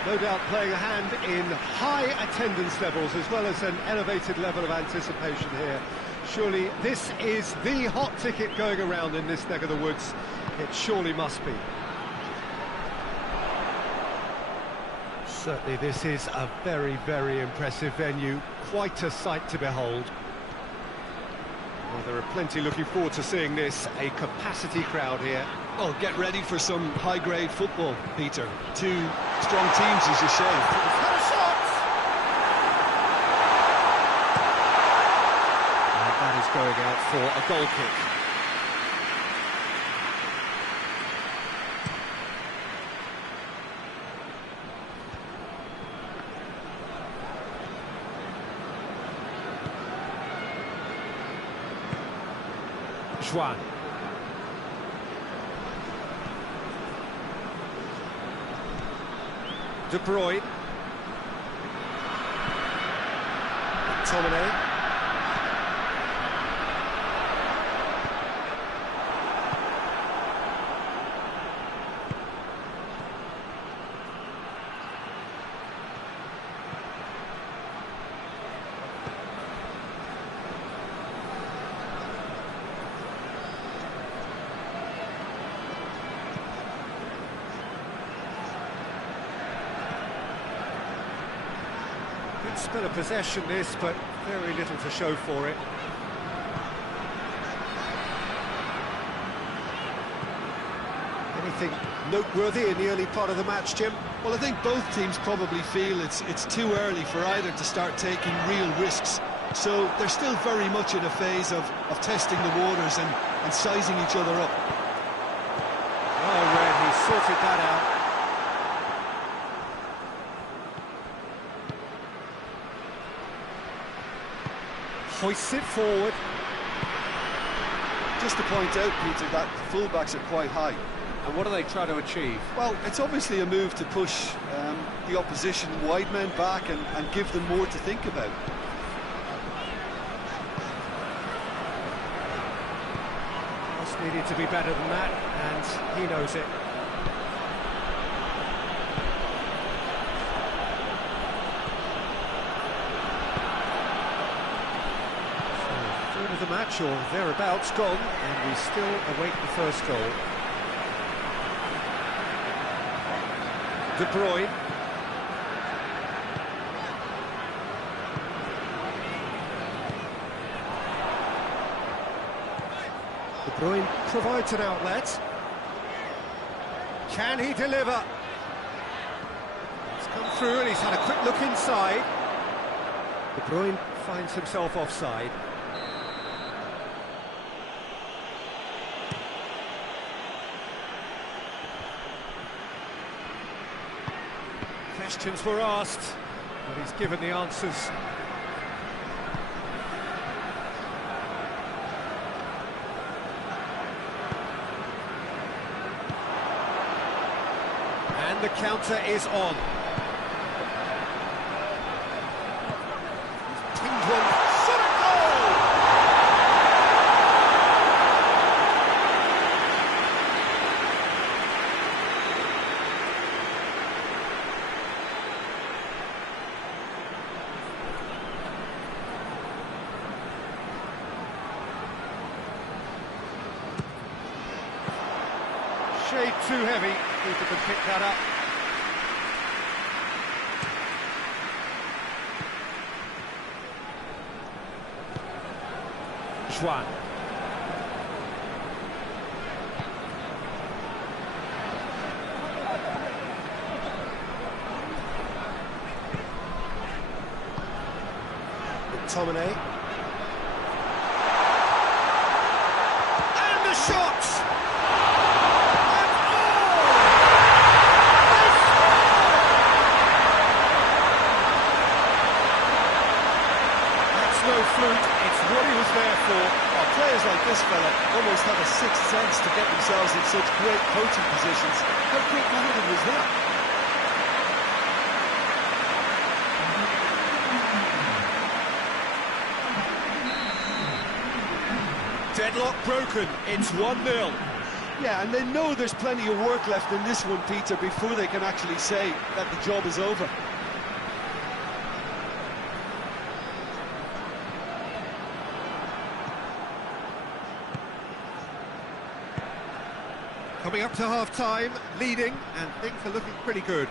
No doubt playing a hand in high attendance levels as well as an elevated level of anticipation here. Surely this is the hot ticket going around in this neck of the woods. It surely must be. Certainly this is a very, very impressive venue. Quite a sight to behold. Well, there are plenty looking forward to seeing this. A capacity crowd here. Well, get ready for some high-grade football, Peter. Two strong teams, as you say. He's had a shot! And that is going out for a goal kick. Juan. De Bruyne. McTominay. Good spell of possession this, but very little to show for it. Anything noteworthy in the early part of the match, Jim? Well, I think both teams probably feel it's too early for either to start taking real risks. So they're still very much in a phase of testing the waters and sizing each other up. Oh, Red, he sorted that out. Hoists it forward. Just to point out, Peter, that the fullbacks are quite high. And what do they try to achieve? Well, it's obviously a move to push the opposition wide men back and give them more to think about. Just needed to be better than that, and he knows it. Of the match or thereabouts gone, and we still await the first goal. De Bruyne. De Bruyne provides an outlet. Can he deliver? It's come through and he's had a quick look inside. De Bruyne finds himself offside. Questions were asked, but he's given the answers. And the counter is on. He's pinged one. Shot a goal! Shade too heavy, keeper can pick that up. Juan. McTominay. And the shot! No fluke, it's what he was there for. Oh, players like this fella almost have a sixth sense to get themselves in such great coaching positions. How quick-minded was that? Deadlock broken, it's 1-0. Yeah, and they know there's plenty of work left in this one, Peter, before they can actually say that the job is over. Coming up to half-time, leading, and things are looking pretty good.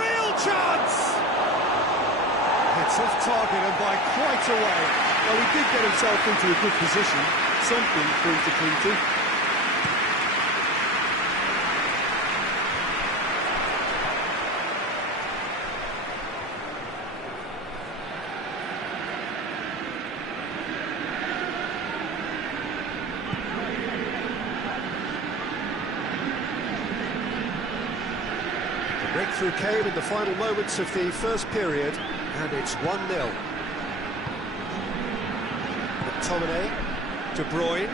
Real chance! It's off target and by quite a way. Well, he did get himself into a good position, something for him to cling to. The breakthrough came in the final moments of the first period, and it's 1-0. McTominay, De Bruyne.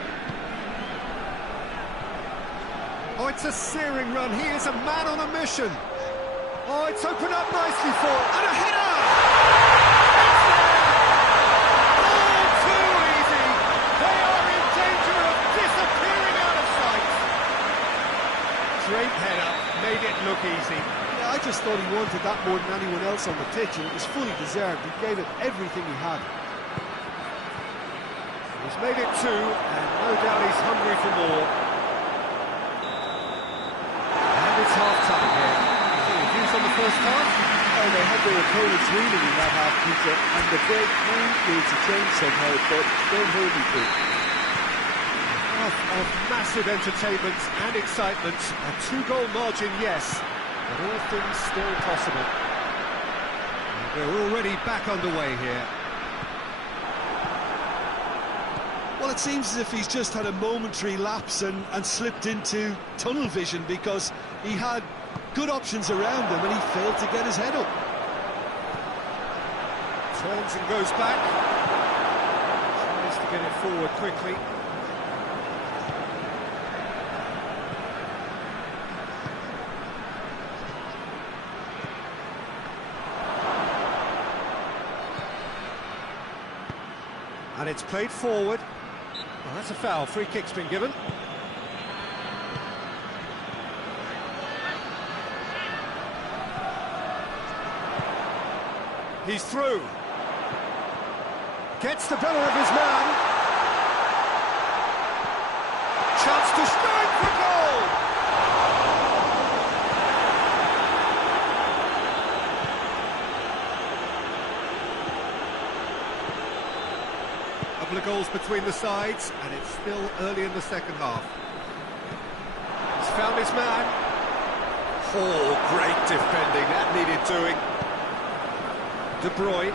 Oh, it's a searing run. He is a man on a mission. Oh, it's opened up nicely for... And a header! It's there! All too easy. They are in danger of disappearing out of sight. Great header. Made it look easy. Yeah, I just thought he wanted that more than anyone else on the pitch, and it was fully deserved. He gave it everything he had. He's made it 2, and no doubt he's hungry for more. And it's half-time here. Any views on the first half? Oh, they had their opponents reeling in that half, Peter, and the break needs to change somehow, but don't hold me to it. Half of massive entertainment and excitement. A 2-goal margin, yes, but all things still possible. And we're already back underway here. Well, it seems as if he's just had a momentary lapse and slipped into tunnel vision, because he had good options around him and he failed to get his head up. Turns and goes back. Tries to get it forward quickly. And it's played forward. Well, that's a foul. Free kick's been given. He's through. Gets the better of his man. Chance to strike for goal. Couple of goals between the sides, and it's still early in the second half. He's found his man. Oh, great defending, that needed doing. De Bruyne.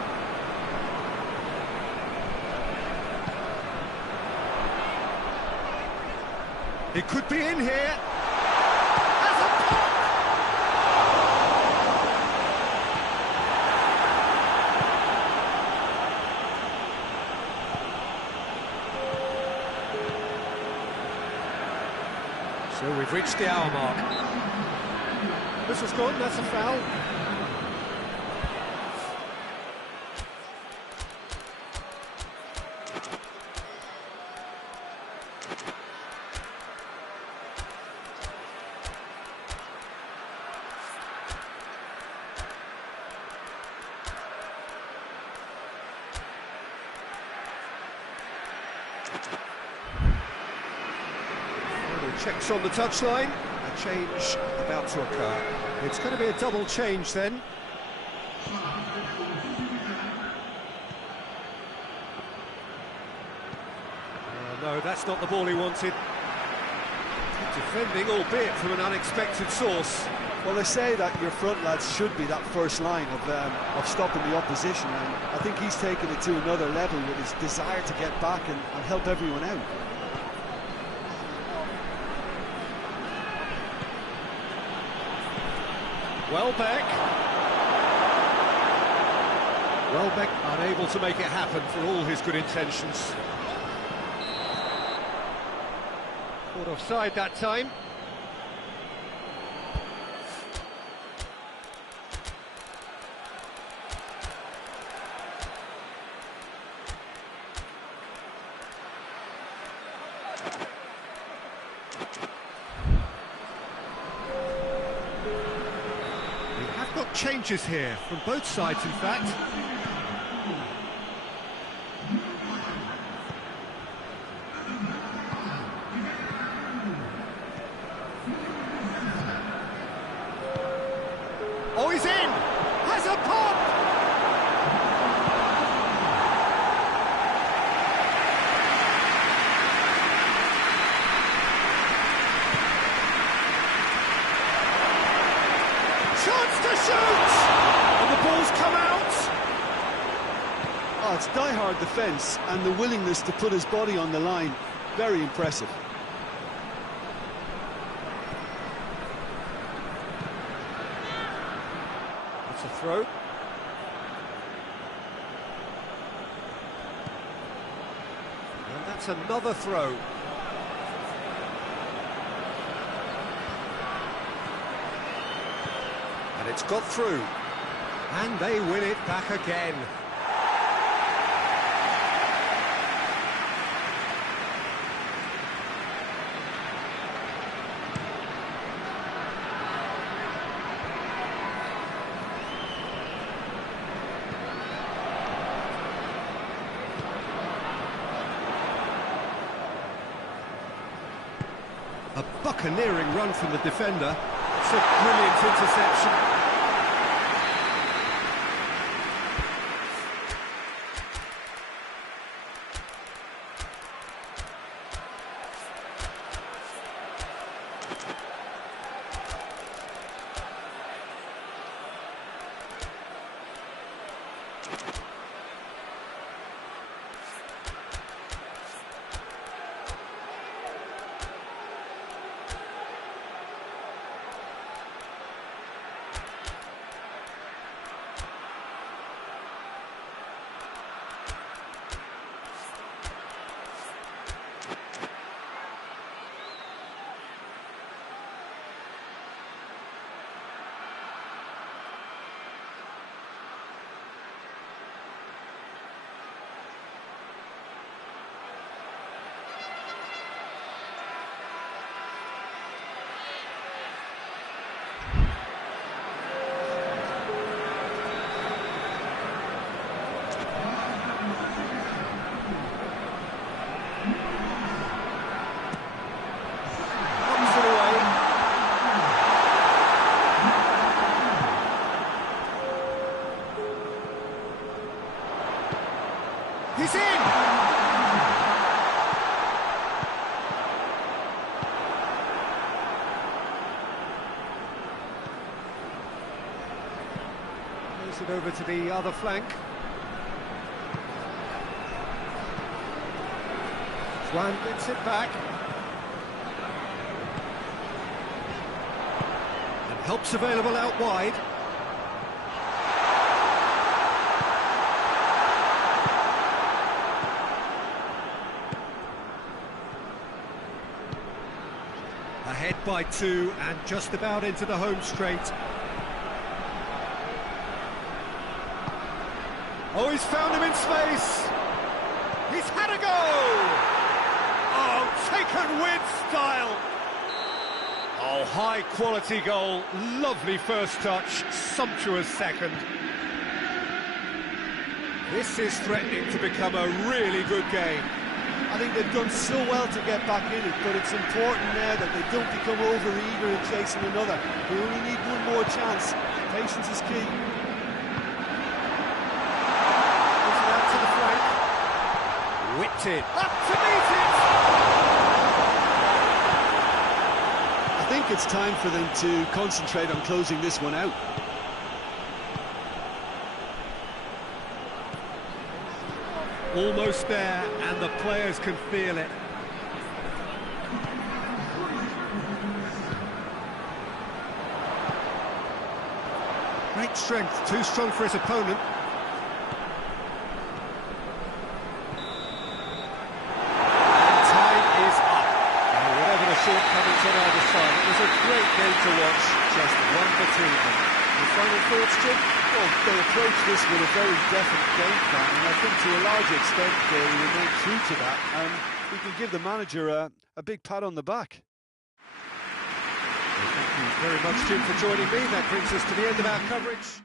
He could be in here. Has a pop! So we've reached the hour mark. This was gone, that's a foul. Checks on the touchline, a change about to occur. It's going to be a double change then. No, that's not the ball he wanted. Good defending, albeit from an unexpected source. Well, they say that your front lads should be that first line of stopping the opposition, and I think he's taken it to another level with his desire to get back and help everyone out. Welbeck unable to make it happen for all his good intentions. Caught offside that time. changes here, from both sides in fact. Oh, he's in! Has a pop! Chance to shoot! And the ball's come out! Oh, it's die-hard defence, and the willingness to put his body on the line. Very impressive. It's a throw. And that's another throw. And it's got through. And they win it back again. A buccaneering run from the defender. It's a brilliant interception. He's in! Moves it over to the other flank. Juan gets it back. And help's available out wide. Ahead by 2 and just about into the home straight. Oh, he's found him in space. He's had a go. Oh, taken with style. Oh, high quality goal. Lovely first touch, sumptuous second. This is threatening to become a really good game. I think they've done so well to get back in it, but it's important now that they don't become over-eager in chasing another. They only need one more chance. Patience is key. Puts it out to the flank. Whipped it. Up to meet it! I think it's time for them to concentrate on closing this one out. Almost there, and the players can feel it. Great strength, too strong for his opponent. And time is up. Whatever the shortcomings on either side, it was a great game to watch, just one between them. Your final thoughts, Jim? Well, they approach this with a very definite game plan, and I think to a large extent they remain true to that, and we can give the manager a big pat on the back. Thank you very much, Jim, for joining me. That brings us to the end of our coverage.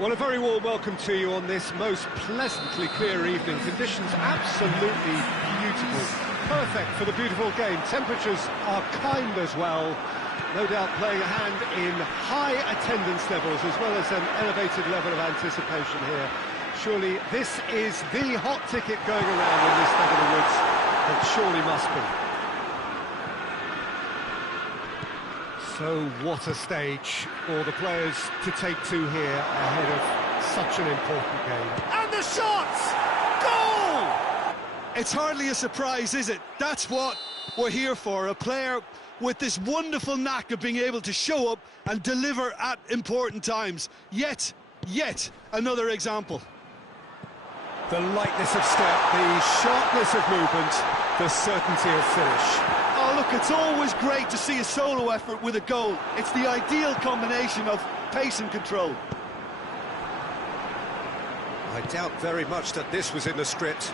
Well, a very warm welcome to you on this most pleasantly clear evening. Conditions absolutely beautiful. Perfect for the beautiful game. Temperatures are kind as well. No doubt playing a hand in high attendance levels as well as an elevated level of anticipation here. Surely this is the hot ticket going around in this neck of the woods. It surely must be. So what a stage for the players to take to here ahead of such an important game. And the shots! Goal! It's hardly a surprise, is it? That's what we're here for, a player with this wonderful knack of being able to show up and deliver at important times. Yet another example. The lightness of step, the sharpness of movement, the certainty of finish. Oh, look, it's always great to see a solo effort with a goal. It's the ideal combination of pace and control. I doubt very much that this was in the script.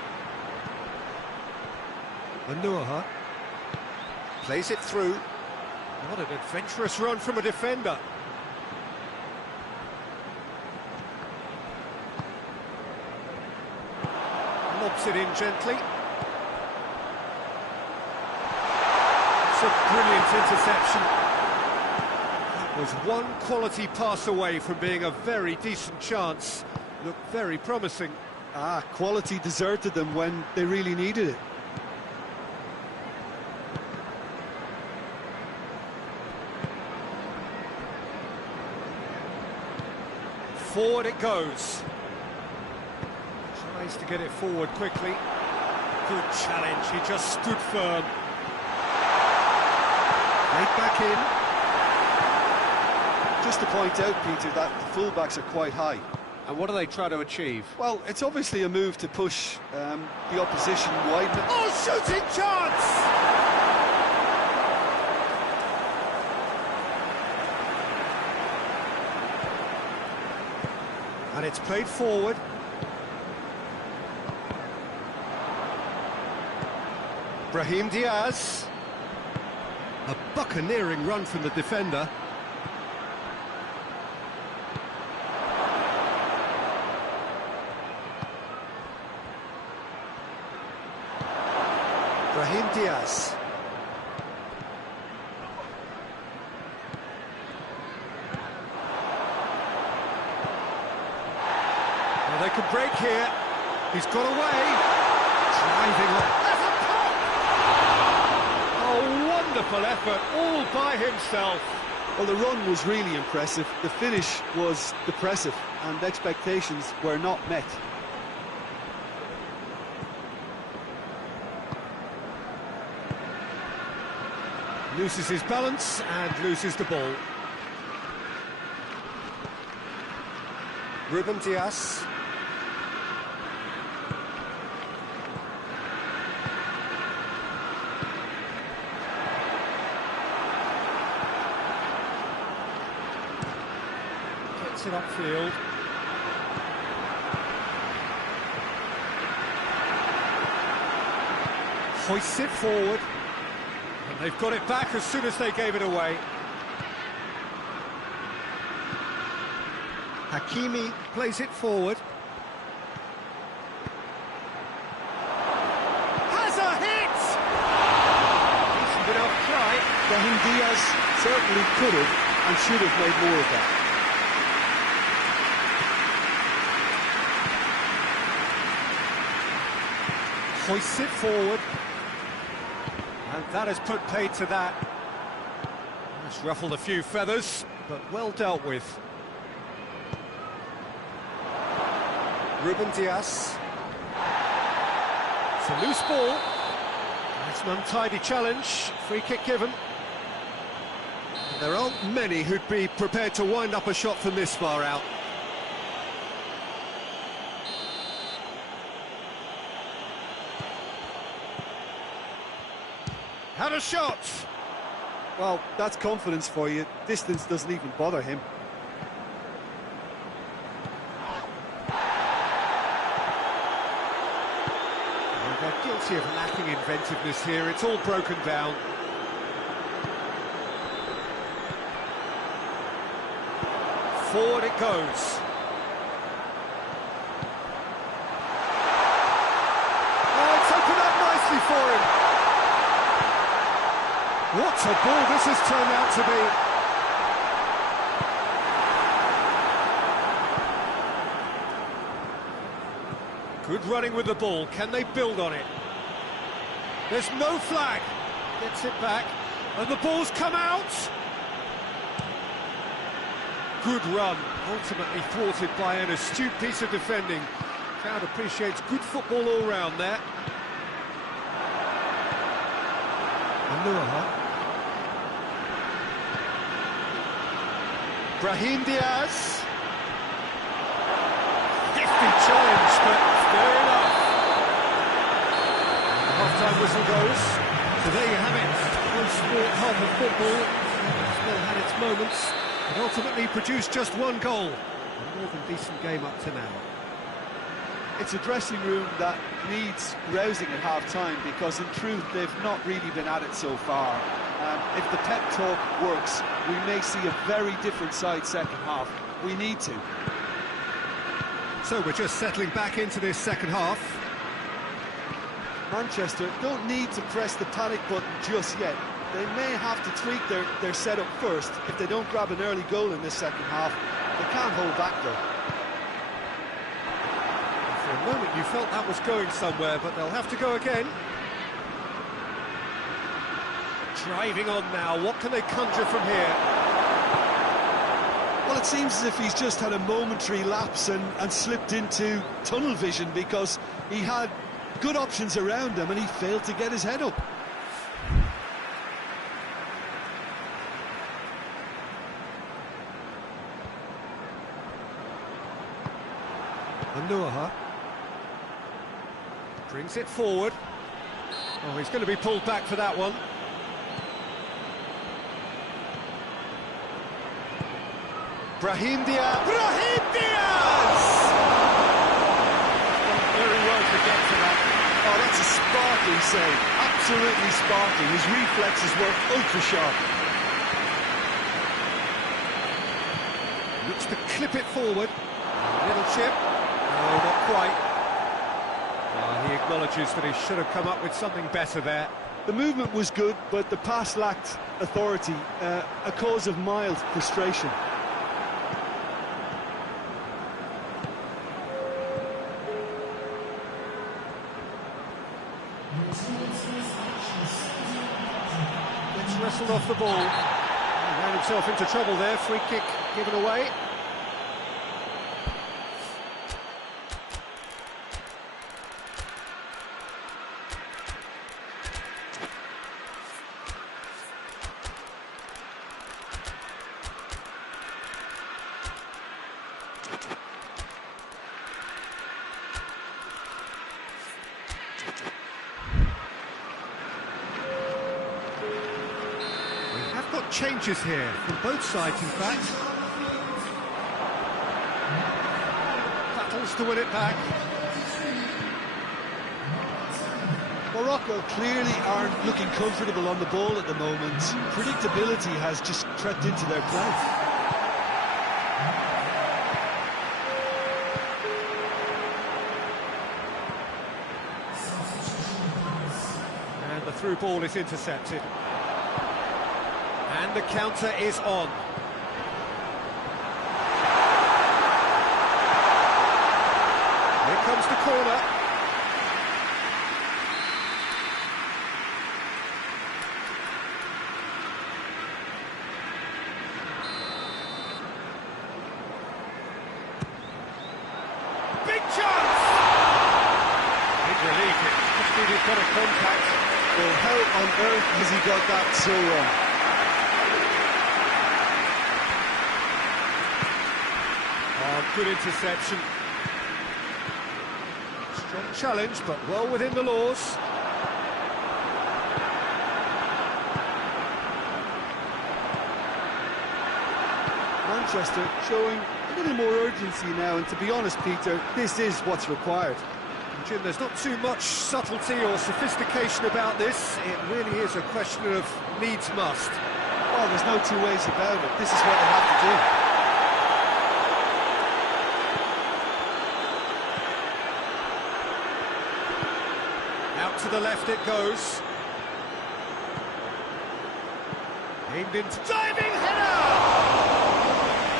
Manuha plays it through. What an adventurous run from a defender. Lobs it in gently. It's a brilliant interception. That was one quality pass away from being a very decent chance. Looked very promising. Quality deserted them when they really needed it. Forward it goes. Tries to get it forward quickly. Good challenge, he just stood firm. Played back in. Just to point out, Peter, that the fullbacks are quite high. And what do they try to achieve? Well, it's obviously a move to push the opposition wide. Oh, shooting chance! And it's played forward. Brahim Diaz. A buccaneering run from the defender. Brahim Diaz. Well, they could break here. He's got away. Driving on. That's a pop! Oh, wonderful effort, all by himself. Well, the run was really impressive. The finish was depressive, and expectations were not met. Loses his balance and loses the ball. Ruben Diaz. Gets it upfield. Hoists it forward. And they've got it back as soon as they gave it away. Hakimi plays it forward. Has a hit! Decent enough try. Brahim Diaz certainly could have and should have made more of that. Hoists it forward. And that has put paid to that. It's ruffled a few feathers, but well dealt with. Ruben Diaz. It's a loose ball. It's an untidy challenge. Free kick given. And there aren't many who'd be prepared to wind up a shot from this far out. Had a shot! Well, that's confidence for you. Distance doesn't even bother him. They're guilty of lacking inventiveness here. It's all broken down. Forward it goes. Oh, it's opened up nicely for him. What a ball this has turned out to be. Good running with the ball. Can they build on it? There's no flag. Gets it back. And the ball's come out. Good run. Ultimately thwarted by an astute piece of defending. Crowd appreciates good football all round there. Brahim Diaz. Hefty challenge, but fair enough. The half-time whistle goes. So there you have it. One sport, half of football. Still had its moments, but ultimately produced just one goal. A more than decent game up to now. It's a dressing room that needs rousing at half-time because, in truth, they've not really been at it so far. If the pep talk works, we may see a very different side second half. We need to. So we're just settling back into this second half. Manchester don't need to press the panic button just yet. They may have to tweak their setup first if they don't grab an early goal in this second half. They can't hold back, though. For a moment you felt that was going somewhere, but they'll have to go again. Driving on now, what can they conjure from here? Well, it seems as if he's just had a momentary lapse and slipped into tunnel vision because he had good options around him and he failed to get his head up. Anuaha brings it forward. Oh, he's going to be pulled back for that one. Brahim Diaz! Brahim Diaz! Very well to get to that. Oh, that's a sparkling save. Absolutely sparkling. His reflexes were ultra-sharp. Looks to clip it forward. Little chip. No, not quite. He acknowledges that he should have come up with something better there. The movement was good, but the pass lacked authority, a cause of mild frustration. Gets wrestled off the ball. He ran himself into trouble there. Free kick given away. Changes here from both sides, in fact. Battles to win it back. Morocco clearly aren't looking comfortable on the ball at the moment. Predictability has just crept into their play. And the through ball is intercepted. And the counter is on. Here comes the corner. Big chance! Big relief, it just needed better contact. Well, how on earth has he got that so wrong? Oh, good interception. Strong challenge, but well within the laws. Manchester showing a little more urgency now, and to be honest, Peter, this is what's required. Jim, there's not too much subtlety or sophistication about this. It really is a question of needs must. Oh, there's no two ways about it. This is what they have to do. Out to the left it goes. Aimed into diving header!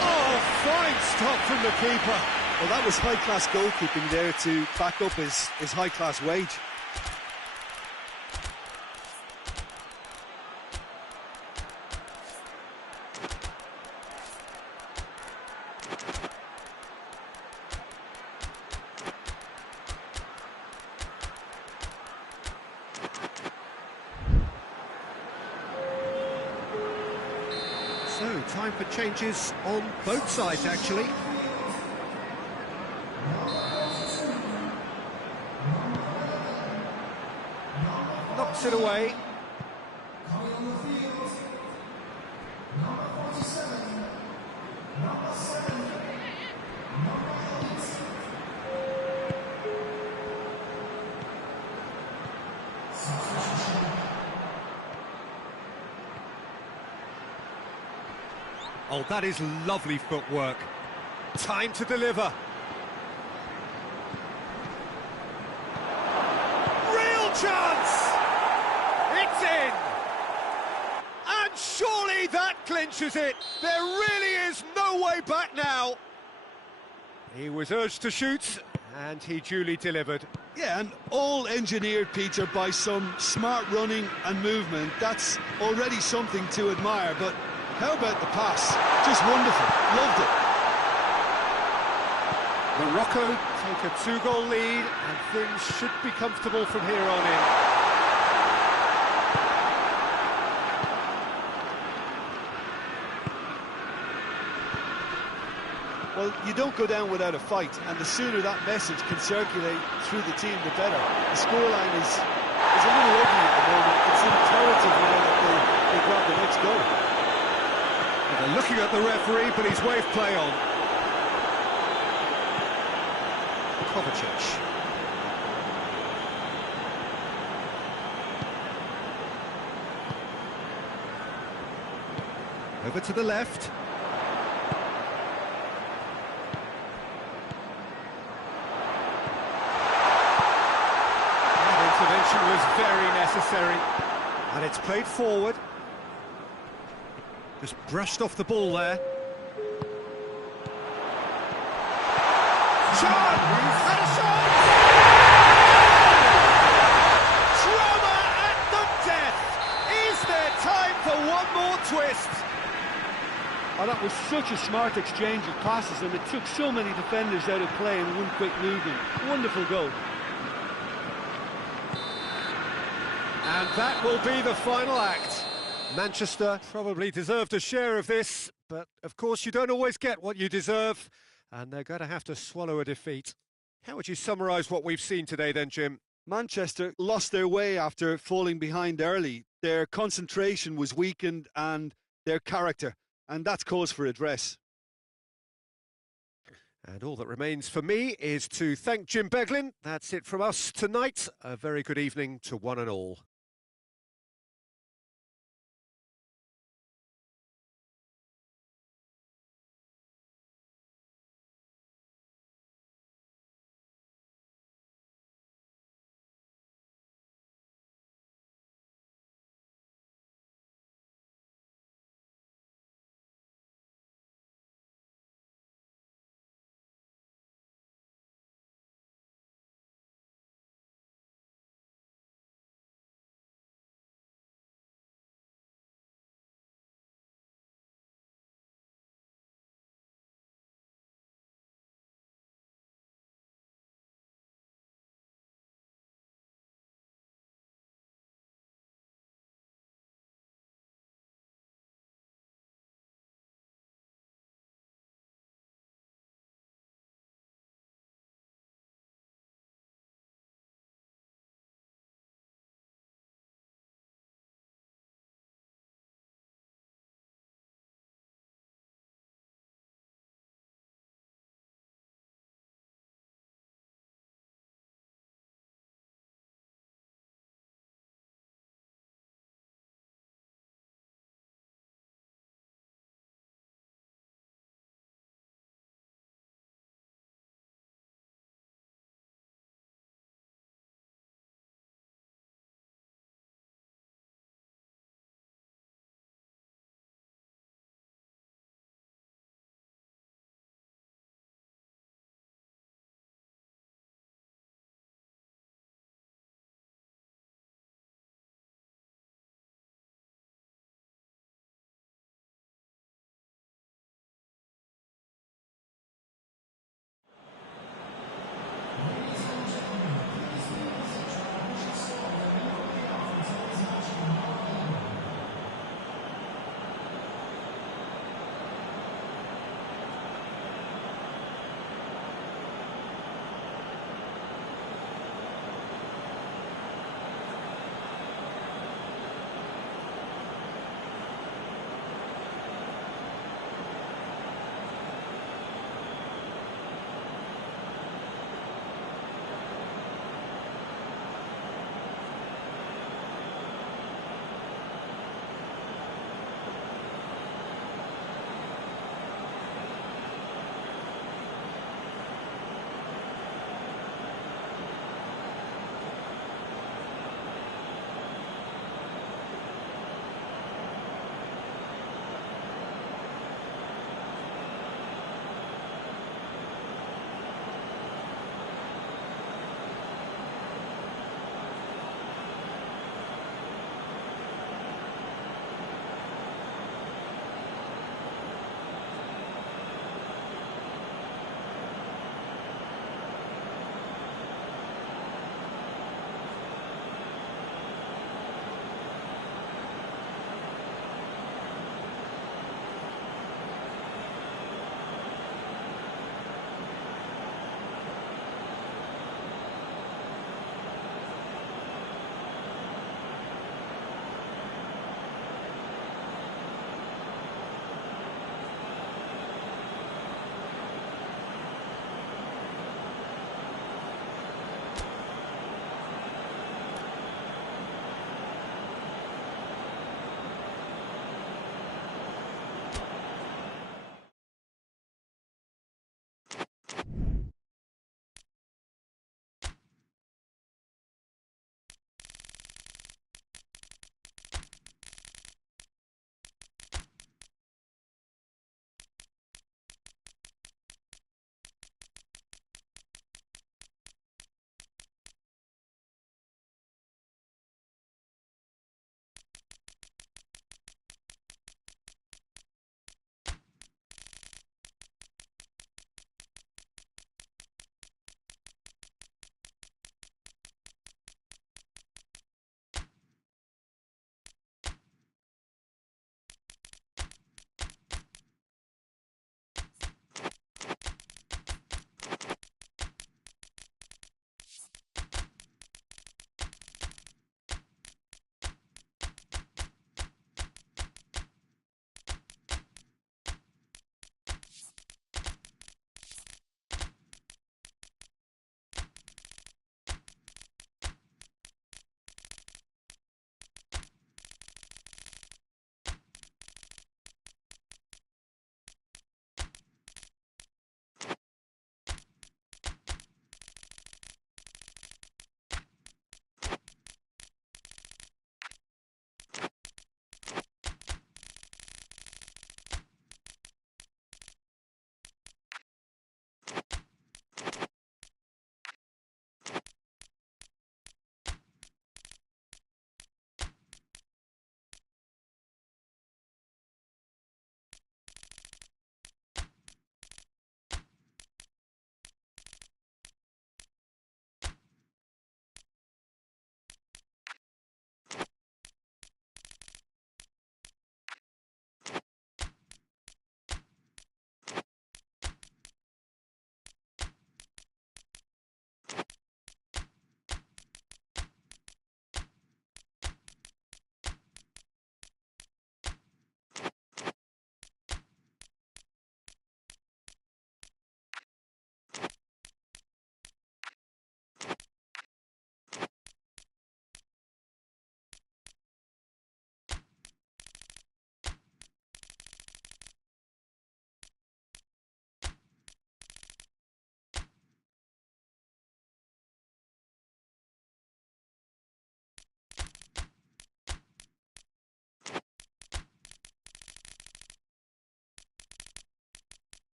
Oh, fine stop from the keeper. Well, that was high-class goalkeeping there to back up his high-class wage. So, time for changes on both sides, actually. Knocks it away. Oh, that is lovely footwork. Time to deliver. Real chance! It's in! And surely that clinches it. There really is no way back now. He was urged to shoot, and he duly delivered. Yeah, and all engineered, Peter, by some smart running and movement. That's already something to admire, but how about the pass? Just wonderful. Loved it. Morocco take a two-goal lead, and things should be comfortable from here on in. Well, you don't go down without a fight, and the sooner that message can circulate through the team, the better. The scoreline is a little ugly at the moment. It's imperative now that they grab the next goal. They're looking at the referee, but he's waved play on. Kovacic. Over to the left. That intervention was very necessary. And it's played forward. Just brushed off the ball there. Shot! And a shot! Drama at the death! Is there time for one more twist? Oh, that was such a smart exchange of passes, and it took so many defenders out of play in one quick movement. Wonderful goal. And that will be the final act. Manchester probably deserved a share of this, but of course you don't always get what you deserve, and they're going to have to swallow a defeat. How would you summarise what we've seen today then, Jim? Manchester lost their way after falling behind early. Their concentration was weakened, and their character, and that's cause for address. And all that remains for me is to thank Jim Beglin. That's it from us tonight. A very good evening to one and all.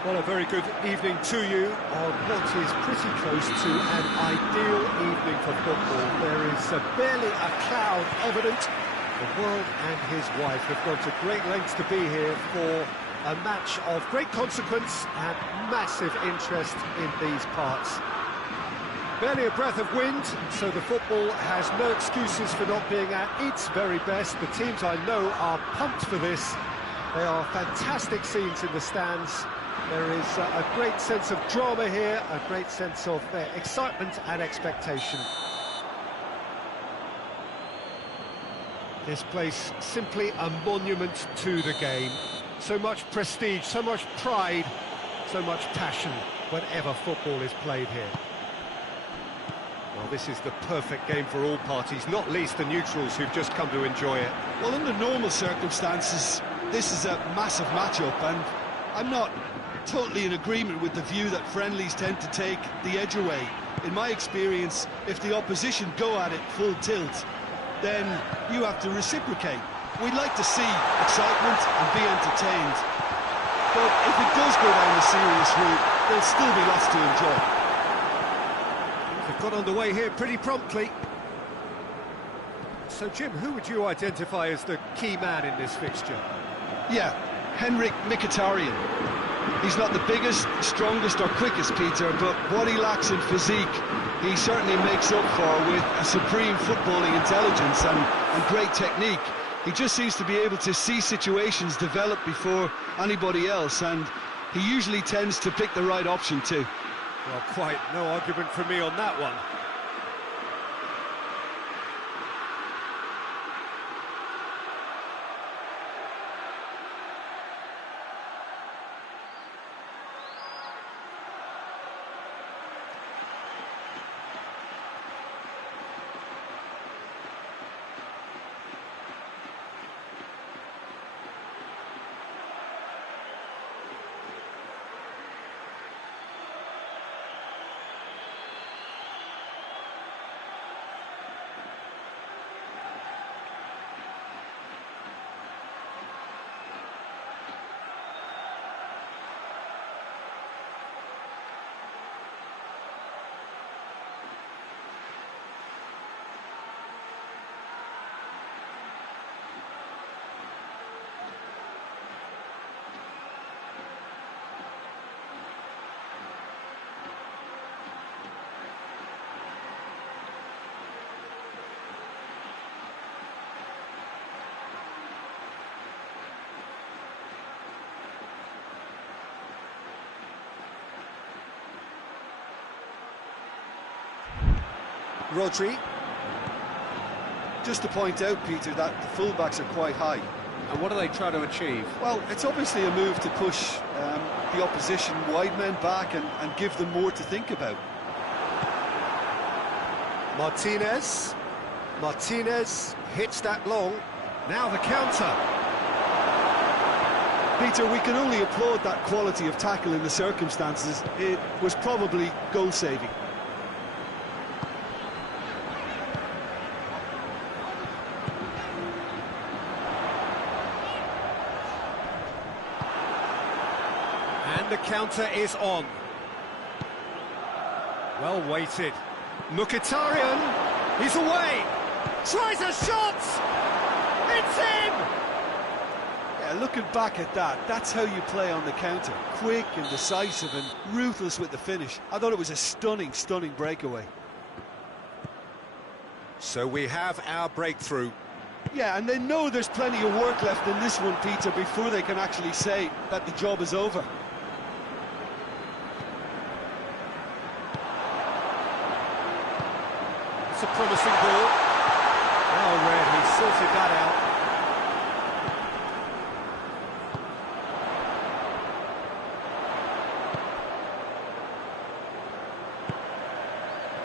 Well, a very good evening to you on what is pretty close to an ideal evening for football. There is barely a cloud evident. The world and his wife have gone to great lengths to be here for a match of great consequence and massive interest in these parts. Barely a breath of wind, so the football has no excuses for not being at its very best. The teams I know are pumped for this. They are fantastic scenes in the stands. There is a great sense of drama here, a great sense of excitement and expectation. This place simply a monument to the game. So much prestige, so much pride, so much passion whenever football is played here. Well, this is the perfect game for all parties, not least the neutrals who've just come to enjoy it. Well, under normal circumstances, this is a massive matchup, and I'm not totally in agreement with the view that friendlies tend to take the edge away. In my experience, if the opposition go at it full tilt, then you have to reciprocate. We'd like to see excitement and be entertained, but if it does go down the serious route, there'll still be lots to enjoy. They've got underway here pretty promptly. So, Jim, who would you identify as the key man in this fixture? Yeah, Henrik Mkhitaryan. He's not the biggest, strongest or quickest, Peter, but what he lacks in physique, he certainly makes up for with a supreme footballing intelligence and great technique. He just seems to be able to see situations develop before anybody else, and he usually tends to pick the right option too. Well, quite no argument from me on that one. Rodri. Just to point out, Peter, that the fullbacks are quite high. And what are they trying to achieve? Well, it's obviously a move to push the opposition wide men back and give them more to think about. Martinez hits that long. Now the counter. Peter, we can only applaud that quality of tackle in the circumstances. It was probably goal-saving. And the counter is on. Well weighted. Mkhitaryan, he's away. Tries a shot. It's in. Yeah, looking back at that, that's how you play on the counter. Quick and decisive and ruthless with the finish. I thought it was a stunning, stunning breakaway. So we have our breakthrough. Yeah, and they know there's plenty of work left in this one, Peter, before they can actually say that the job is over. It's a promising ball. Well read, he sorted that out.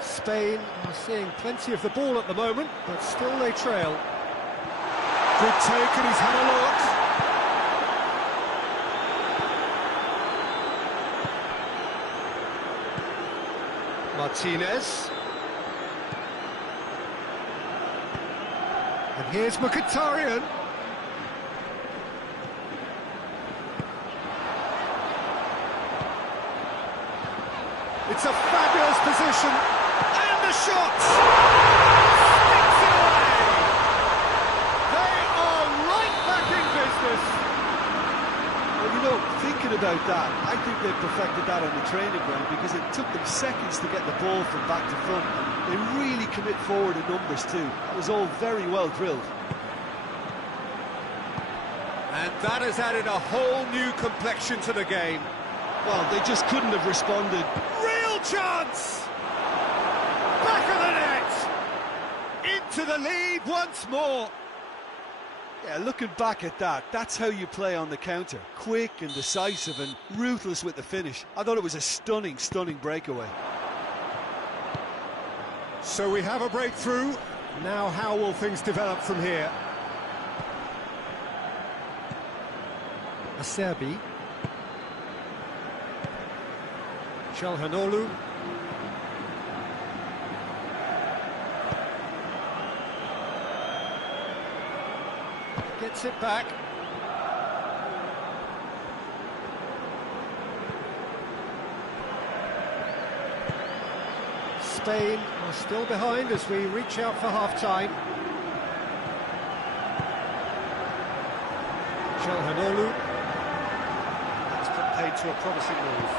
Spain are seeing plenty of the ball at the moment, but still they trail. Good take, and he's had a look. Martinez. And here's Mkhitaryan. It's a fabulous position, and the shot! Sticks it away! They are right back in business! Well, you know, thinking about that, I think they perfected that on the training ground because it took them seconds to get the ball from back to front. They really commit forward in numbers too. That was all very well drilled. And that has added a whole new complexion to the game. Well, they just couldn't have responded. Real chance! Back of the net! Into the lead once more. Yeah, looking back at that, that's how you play on the counter. Quick and decisive and ruthless with the finish. I thought it was a stunning, stunning breakaway. So we have a breakthrough. Now how will things develop from here? Acerbi. Çalhanoğlu. Gets it back. Spain are still behind as we reach out for half-time. Çalhanoğlu. That's put paid to a promising move.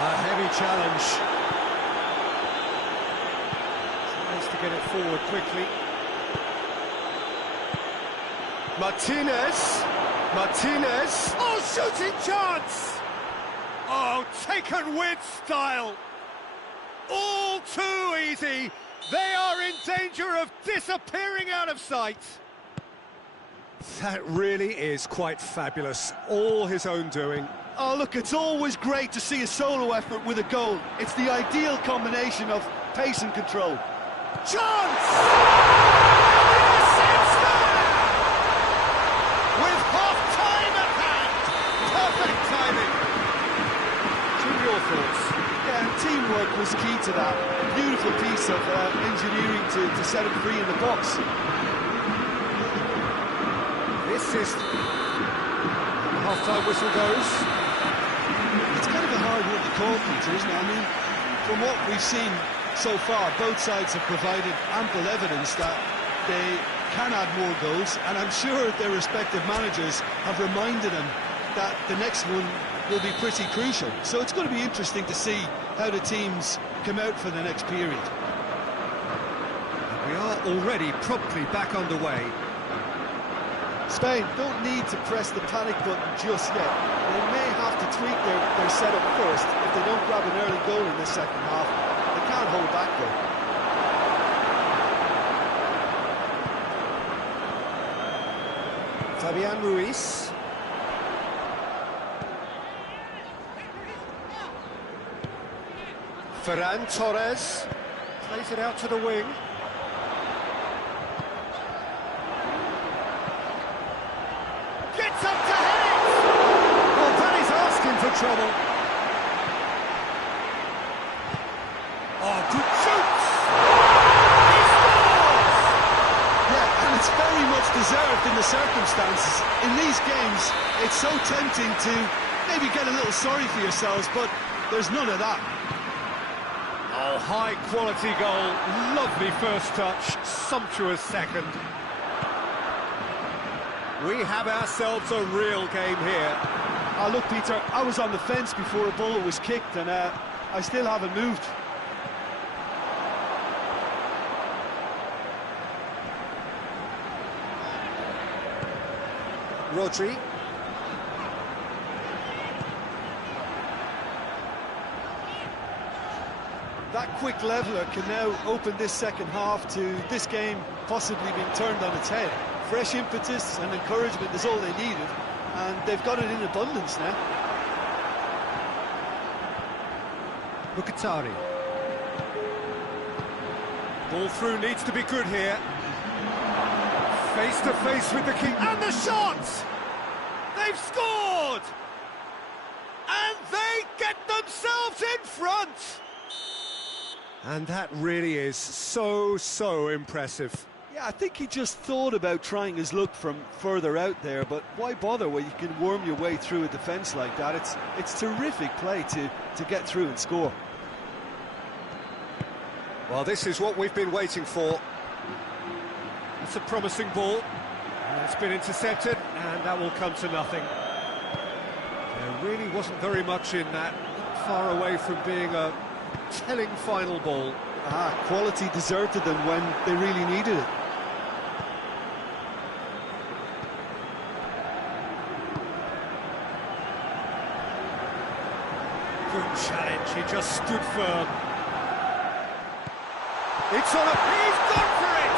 A heavy challenge. Tries to get it forward quickly. Martinez. Martinez. Oh, shooting chance! Oh, taken with style. All too easy. They are in danger of disappearing out of sight. That really is quite fabulous. All his own doing. Oh, look, it's always great to see a solo effort with a goal. It's the ideal combination of pace and control. Chance! Yes, it's there! With half-time at hand. Perfect timing. Your thoughts? Yeah, and teamwork was key to that. Beautiful piece of engineering to set it free in the box. This is... The half-time whistle goes. It's kind of a hard one to call, Peter, isn't it? I mean, from what we've seen so far, both sides have provided ample evidence that they can add more goals, and I'm sure their respective managers have reminded them that the next one will be pretty crucial. So it's going to be interesting to see how the teams come out for the next period. We are already promptly back underway. Spain don't need to press the panic button just yet. They may have to tweak their setup first if they don't grab an early goal in the second half. They can't hold back though. Fabian Ruiz. Ferran Torres plays it out to the wing. Gets up to head it! Well, that is asking for trouble. Oh, good shoots! He scores! Yeah, and it's very much deserved in the circumstances. In these games, it's so tempting to maybe get a little sorry for yourselves, but there's none of that. Oh, high-quality goal, lovely first touch, sumptuous second. We have ourselves a real game here. Oh, look, Peter, I was on the fence before a bullet was kicked, and I still haven't moved. Rodri. That quick leveller can now open this second half to this game possibly being turned on its head. Fresh impetus and encouragement is all they needed, and they've got it in abundance now. Mkhitaryan. Ball through needs to be good here. Face to face with the keeper. And the shot! They've scored! And they get themselves in front! And that really is so impressive. Yeah, I think he just thought about trying his luck from further out there, but why bother when you can worm your way through a defence like that? It's terrific play to get through and score. Well, this is what we've been waiting for. It's a promising ball. It's been intercepted, and that will come to nothing. There really wasn't very much in that, not far away from being a telling final ball. Quality deserted them when they really needed it. Good challenge, he just stood firm. It's on he's gone for it!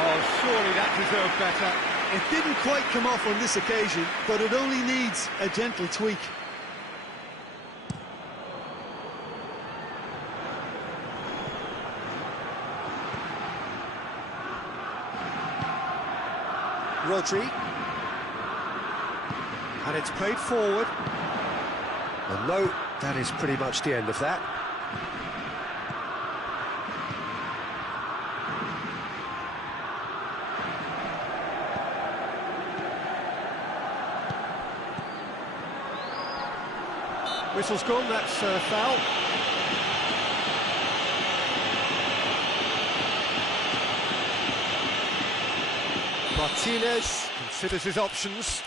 Oh, surely that deserved better. It didn't quite come off on this occasion, but it only needs a gentle tweak. Rodri. And it's played forward. Well, no, that is pretty much the end of that. Whistle's gone, that's foul. Martinez considers his options.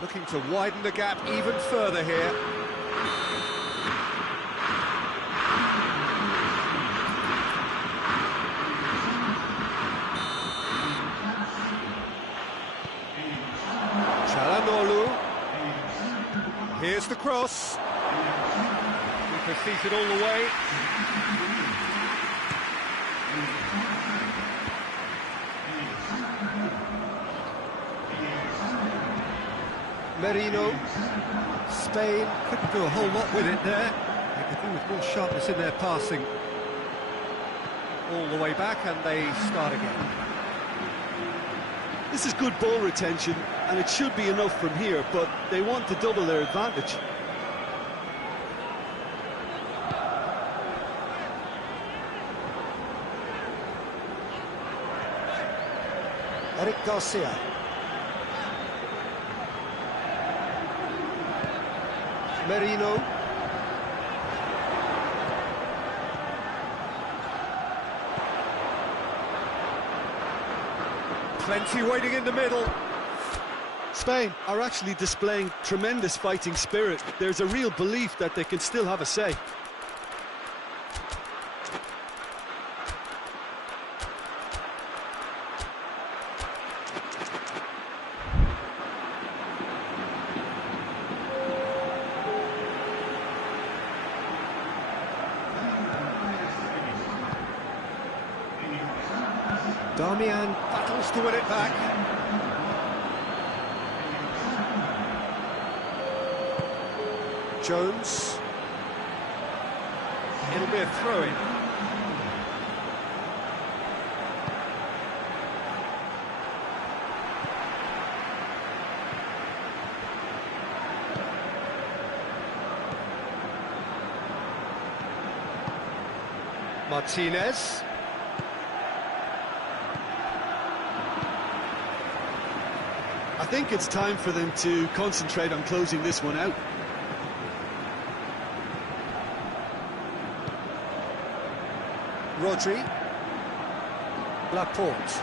Looking to widen the gap even further here. Çalhanoğlu. Here's the cross. Keeper sees it all the way. Merino, Spain couldn't do a whole lot with it there. They could do with more sharpness in their passing. All the way back, and they start again. This is good ball retention, and it should be enough from here, but they want to double their advantage. Eric Garcia. Merino. Plenty waiting in the middle. Spain are actually displaying tremendous fighting spirit. There's a real belief that they can still have a say. Damian battles to win it back. Jones. It'll be a throw-in. Martinez. I think it's time for them to concentrate on closing this one out. Rodri. Laporte.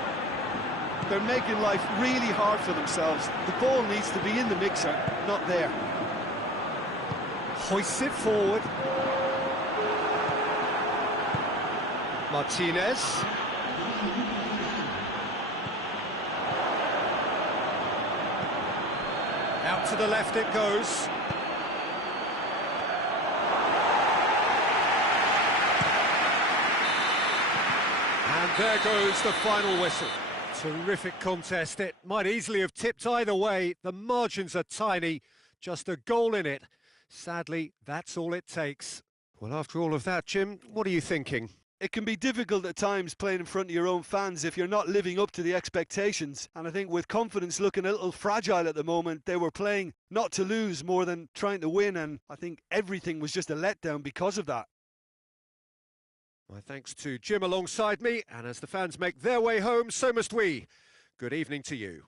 They're making life really hard for themselves. The ball needs to be in the mixer, not there. Hoists it forward. Martinez. Out to the left it goes. And there goes the final whistle. Terrific contest. It might easily have tipped either way. The margins are tiny, just a goal in it. Sadly, that's all it takes. Well, after all of that, Jim, what are you thinking? It can be difficult at times playing in front of your own fans if you're not living up to the expectations. And I think with confidence looking a little fragile at the moment, they were playing not to lose more than trying to win. And I think everything was just a letdown because of that. My thanks to Jim alongside me, and as the fans make their way home, so must we. Good evening to you.